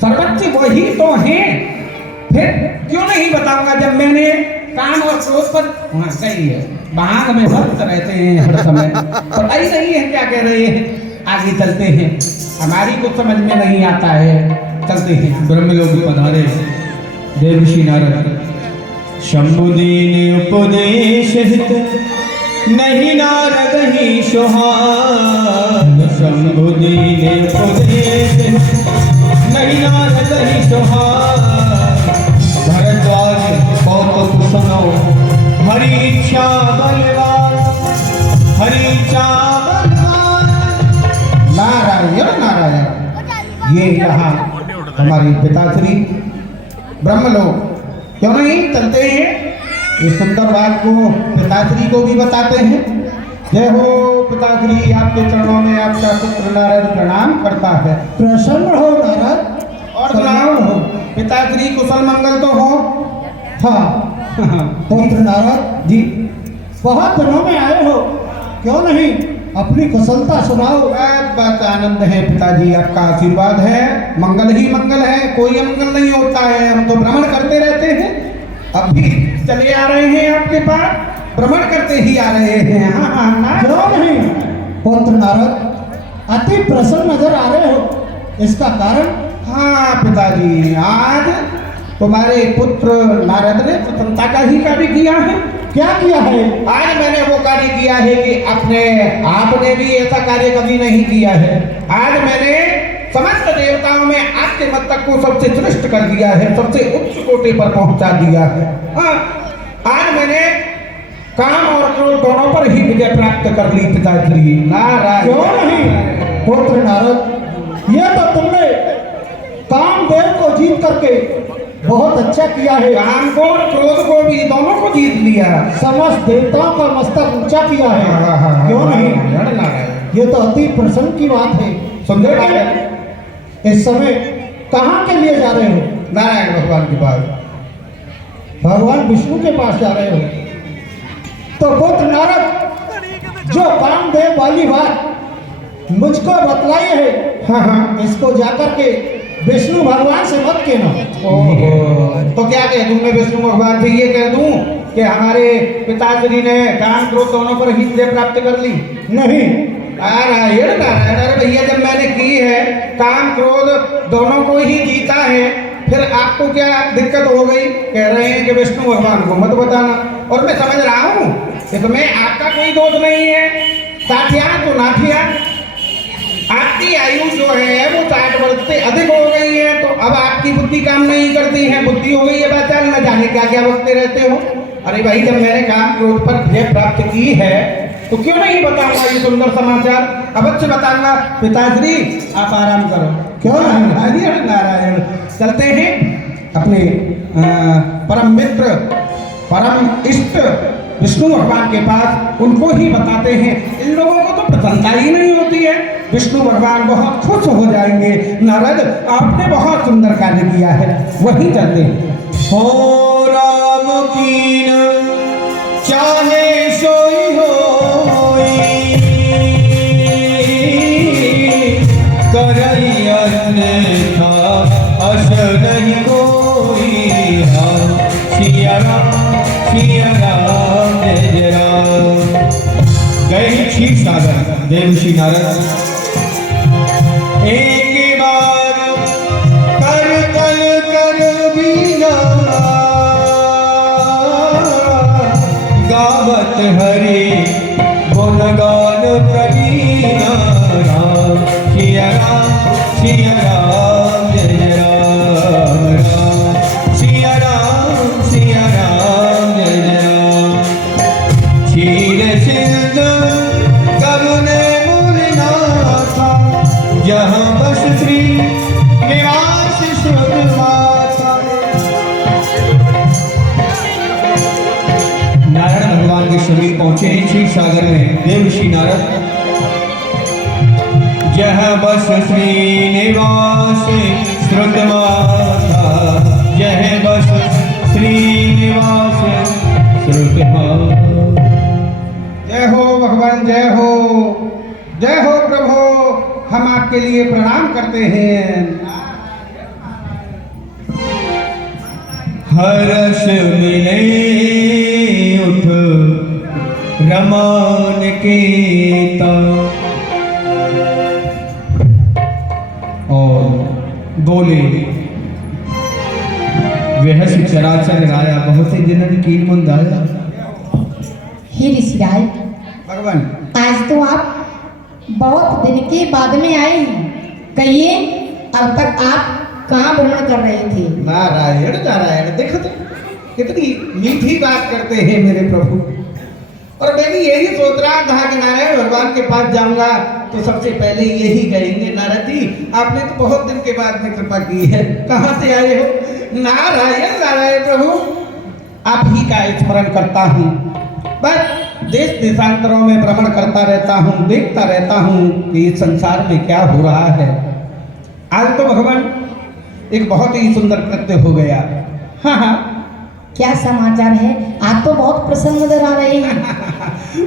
सर्वोच्च वही तो हैं, फिर क्यों नहीं बताऊंगा जब मैंने काम और क्रोध पर। हाँ सही है, भाग में भक्त रहते हैं हर समय, पता ही नहीं है क्या कह रहे हैं। आगे चलते हैं, हमारी कुछ समझ में नहीं आता है, चलते हैं। ब्रह्मलोक पधारे देवर्षि नारद। शंभुदीन उपदेश हित नहीं नारद ही सुहाग। शंभुदीन उपदेश नहीं नारद ही सुहाग। भरद्वाज कौतुक सुनो हरि इच्छा बलवान। हरि इच्छा बलवान। नारायण नारायण। ये यहाँ हमारे पिताश्री ब्रह्मलोक क्यों नहीं चलते हैं, इस सुंदर बात को पिताश्री को भी बताते हैं। जय हो पिताश्री, आपके चरणों में आपका पुत्र नारद प्रणाम करता है। प्रसन्न हो नारद। और सुनाओ पिताश्री, कुशल मंगल तो हो? हाँ पुत्र नारद जी बहुत दिनों में आए हो, क्यों नहीं अपनी कुशलता सुनाओ। बात आनंद है पिताजी, आपका आशीर्वाद है, मंगल ही मंगल है, कोई अमंगल नहीं होता है। हम तो भ्रमण करते रहते हैं, अब भी चले आ रहे हैं आपके पास, भ्रमण करते ही आ रहे हैं। हाँ क्यों नहीं पुत्र नारद, अति प्रसन्न नजर आ रहे हो, इसका कारण? हाँ पिताजी, आज तुम्हारे पुत्र नारद ने प्रसन्नता का ही कार्य किया है। क्या किया है? आज मैंने वो कार्य किया है कि अपने आपने भी ऐसा कार्य कभी नहीं किया है। आज मैंने समस्त देवताओं में आपके मस्तक को सबसे श्रेष्ठ कर दिया है, सबसे उच्च कोटि पर पहुंचा दिया है। हाँ, आज मैंने काम और क्रोध दोनों पर ही विजय प्राप्त कर ली पिताश्री। नारायण। क्यों नहीं पुत्र नारद, यह तो तुमने कामदेव को जीत करके बहुत अच्छा किया है। काम को और क्रोध को भी, दोनों को जीत लिया, समस्त देवताओं का मस्तक ऊंचा किया है। क्यों नहीं, ये तो अति प्रसन्न की बात है। सुंदर बात है। इस समय कहाँ के लिए जा रहे हो? नारायण भगवान के पास, भगवान विष्णु के पास जा रहे हो। तो पुत्र नारद, जो कामदेव वाली बात मुझको बतलाई है, हाँ इसको जाकर के विष्णु भगवान से मत कहना। तो क्या कह दूं मैं विष्णु भगवान से? ये कह दूं कि हमारे पिताश्री ने काम क्रोध दोनों पर ही विजय प्राप्त कर ली? नहीं। नारायण नारायण। अरे भैया, जब मैंने की है, काम क्रोध दोनों को ही जीता है, फिर आपको क्या दिक्कत हो गई? कह रहे हैं कि विष्णु भगवान को मत बताना, और मैं समझ रहा हूँ इसमें आपका कोई दोष नहीं है। साथिया तो नाथिया, आपकी आयु जो है वो 60 वर्ष से अधिक हो गई है, तो अब आपकी बुद्धि काम नहीं करती है, बुद्धि हो गई है बच्चा, न जाने क्या क्या बकते रहते हो। अरे भाई, जब मैंने काम क्रोध पर विजय प्राप्त की है तो क्यों नहीं बताऊंगा ये सुंदर समाचार? अवश्य बताऊंगा। पिताश्री आप आराम करो। क्यों नहीं? नारायण नारायण। चलते हैं अपने परम मित्र, परम इष्ट विष्णु भगवान के पास, उनको ही बताते हैं। इन लोगों को तो प्रसन्नता ही नहीं होती है, विष्णु भगवान बहुत खुश हो जाएंगे। नारद, आपने बहुत सुंदर कार्य किया है, वहीं चलते हैं। हो राम कीन चाहे सोई होई, करैया अन्यथा अस नहीं कोई। हाँ सिया राम जय जय राम। गए क्षीर सागर देवऋषि नारद, एक बार कर कल कर बीना, गावत हरि गुण गान प्रवीणा। राम सिया राम जय जय राम। राम सिया राम जय जय राम। क्षीर सिंधु करुणे मूलनाथा, जहाँ बस श्री निवास शुद्ध माता। नारायण भगवान के शरीर पहुंचे हैं क्षीर सागर में देवऋषि नारद। जहाँ बस श्री निवास श्रुत माता, जहाँ बस श्री निवास श्रुत माता। जय हो भगवान, जय हो, जय हो प्रभु। हम आपके लिए प्रणाम करते हैं। हर्ष मिले उठ रमान के ता, और बोले वह चराचर राया, बहुत ही जनन कीन मुंदाया। हे ऋषिराज, भगवान, आज तो आप बहुत दिन के बाद में आए हैं। कहिए, अब तक आप कहाँ भ्रमण कर रहे थे? नारायण नारायण। देखो तो कितनी मीठी बात करते हैं मेरे प्रभु। और मैं भी यही सोच रहा था कि नारायण भगवान के पास जाऊंगा तो सबसे पहले यही कहेंगे, नारद जी आपने तो बहुत दिन के बाद में कृपा की है, कहाँ से आए हो? नारायण नारायण प्रभु, आप ही का स्मरण करता हूँ, बस देश देशांतरों में भ्रमण करता रहता हूँ, देखता रहता हूँ कि इस संसार में क्या हो रहा है। आज तो भगवान एक बहुत ही सुंदर कृत्य हो गया। हाँ हाँ, क्या समाचार है? आप तो बहुत प्रसन्न नजर आ रहे हैं।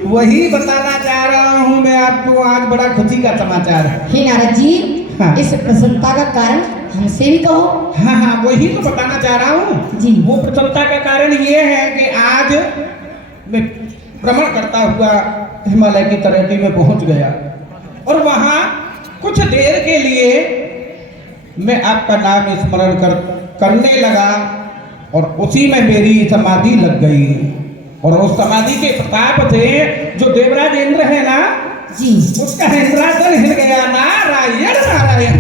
वही बताना चाह रहा हूँ मैं आपको, आज बड़ा खुशी का समाचार है। हे नारद जी, हाँ। इस प्रसन्नता का कारण हमसे भी कहो। हाँ हाँ, वही तो बताना चाह रहा हूँ जी। वो प्रसन्नता का कारण ये है कि आज मैं भ्रमण करता हुआ हिमालय की तलहटी में पहुंच गया और वहां कुछ देर के लिए मैं आपका नाम स्मरण करने लगा और उसी में मेरी समाधि लग गई और उस समाधि के प्रताप से जो देवराज इंद्र है ना जी, उसका इंद्रासन हिल गया। नारायण नारायण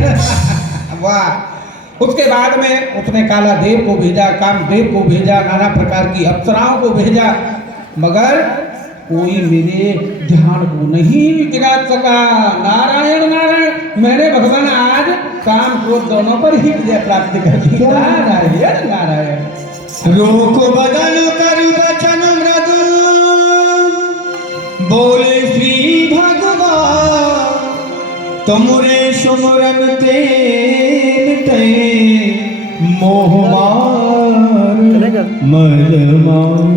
वाह। उसके बाद में उसने काला देव को भेजा, कामदेव को भेजा, नाना प्रकार की अप्सराओं को भेजा, मगर कोई मेरे ध्यान को नहीं गिरा सका। नारायण नारायण, मैंने भगवान आज काम क्रोध दोनों पर ही विजय प्राप्त कर दी। नारायण नारायण। रूप बदल कर वचन मृदु बोले श्री भगवान, तुमरे सुमरन ते मिटे मोह मार मल मार।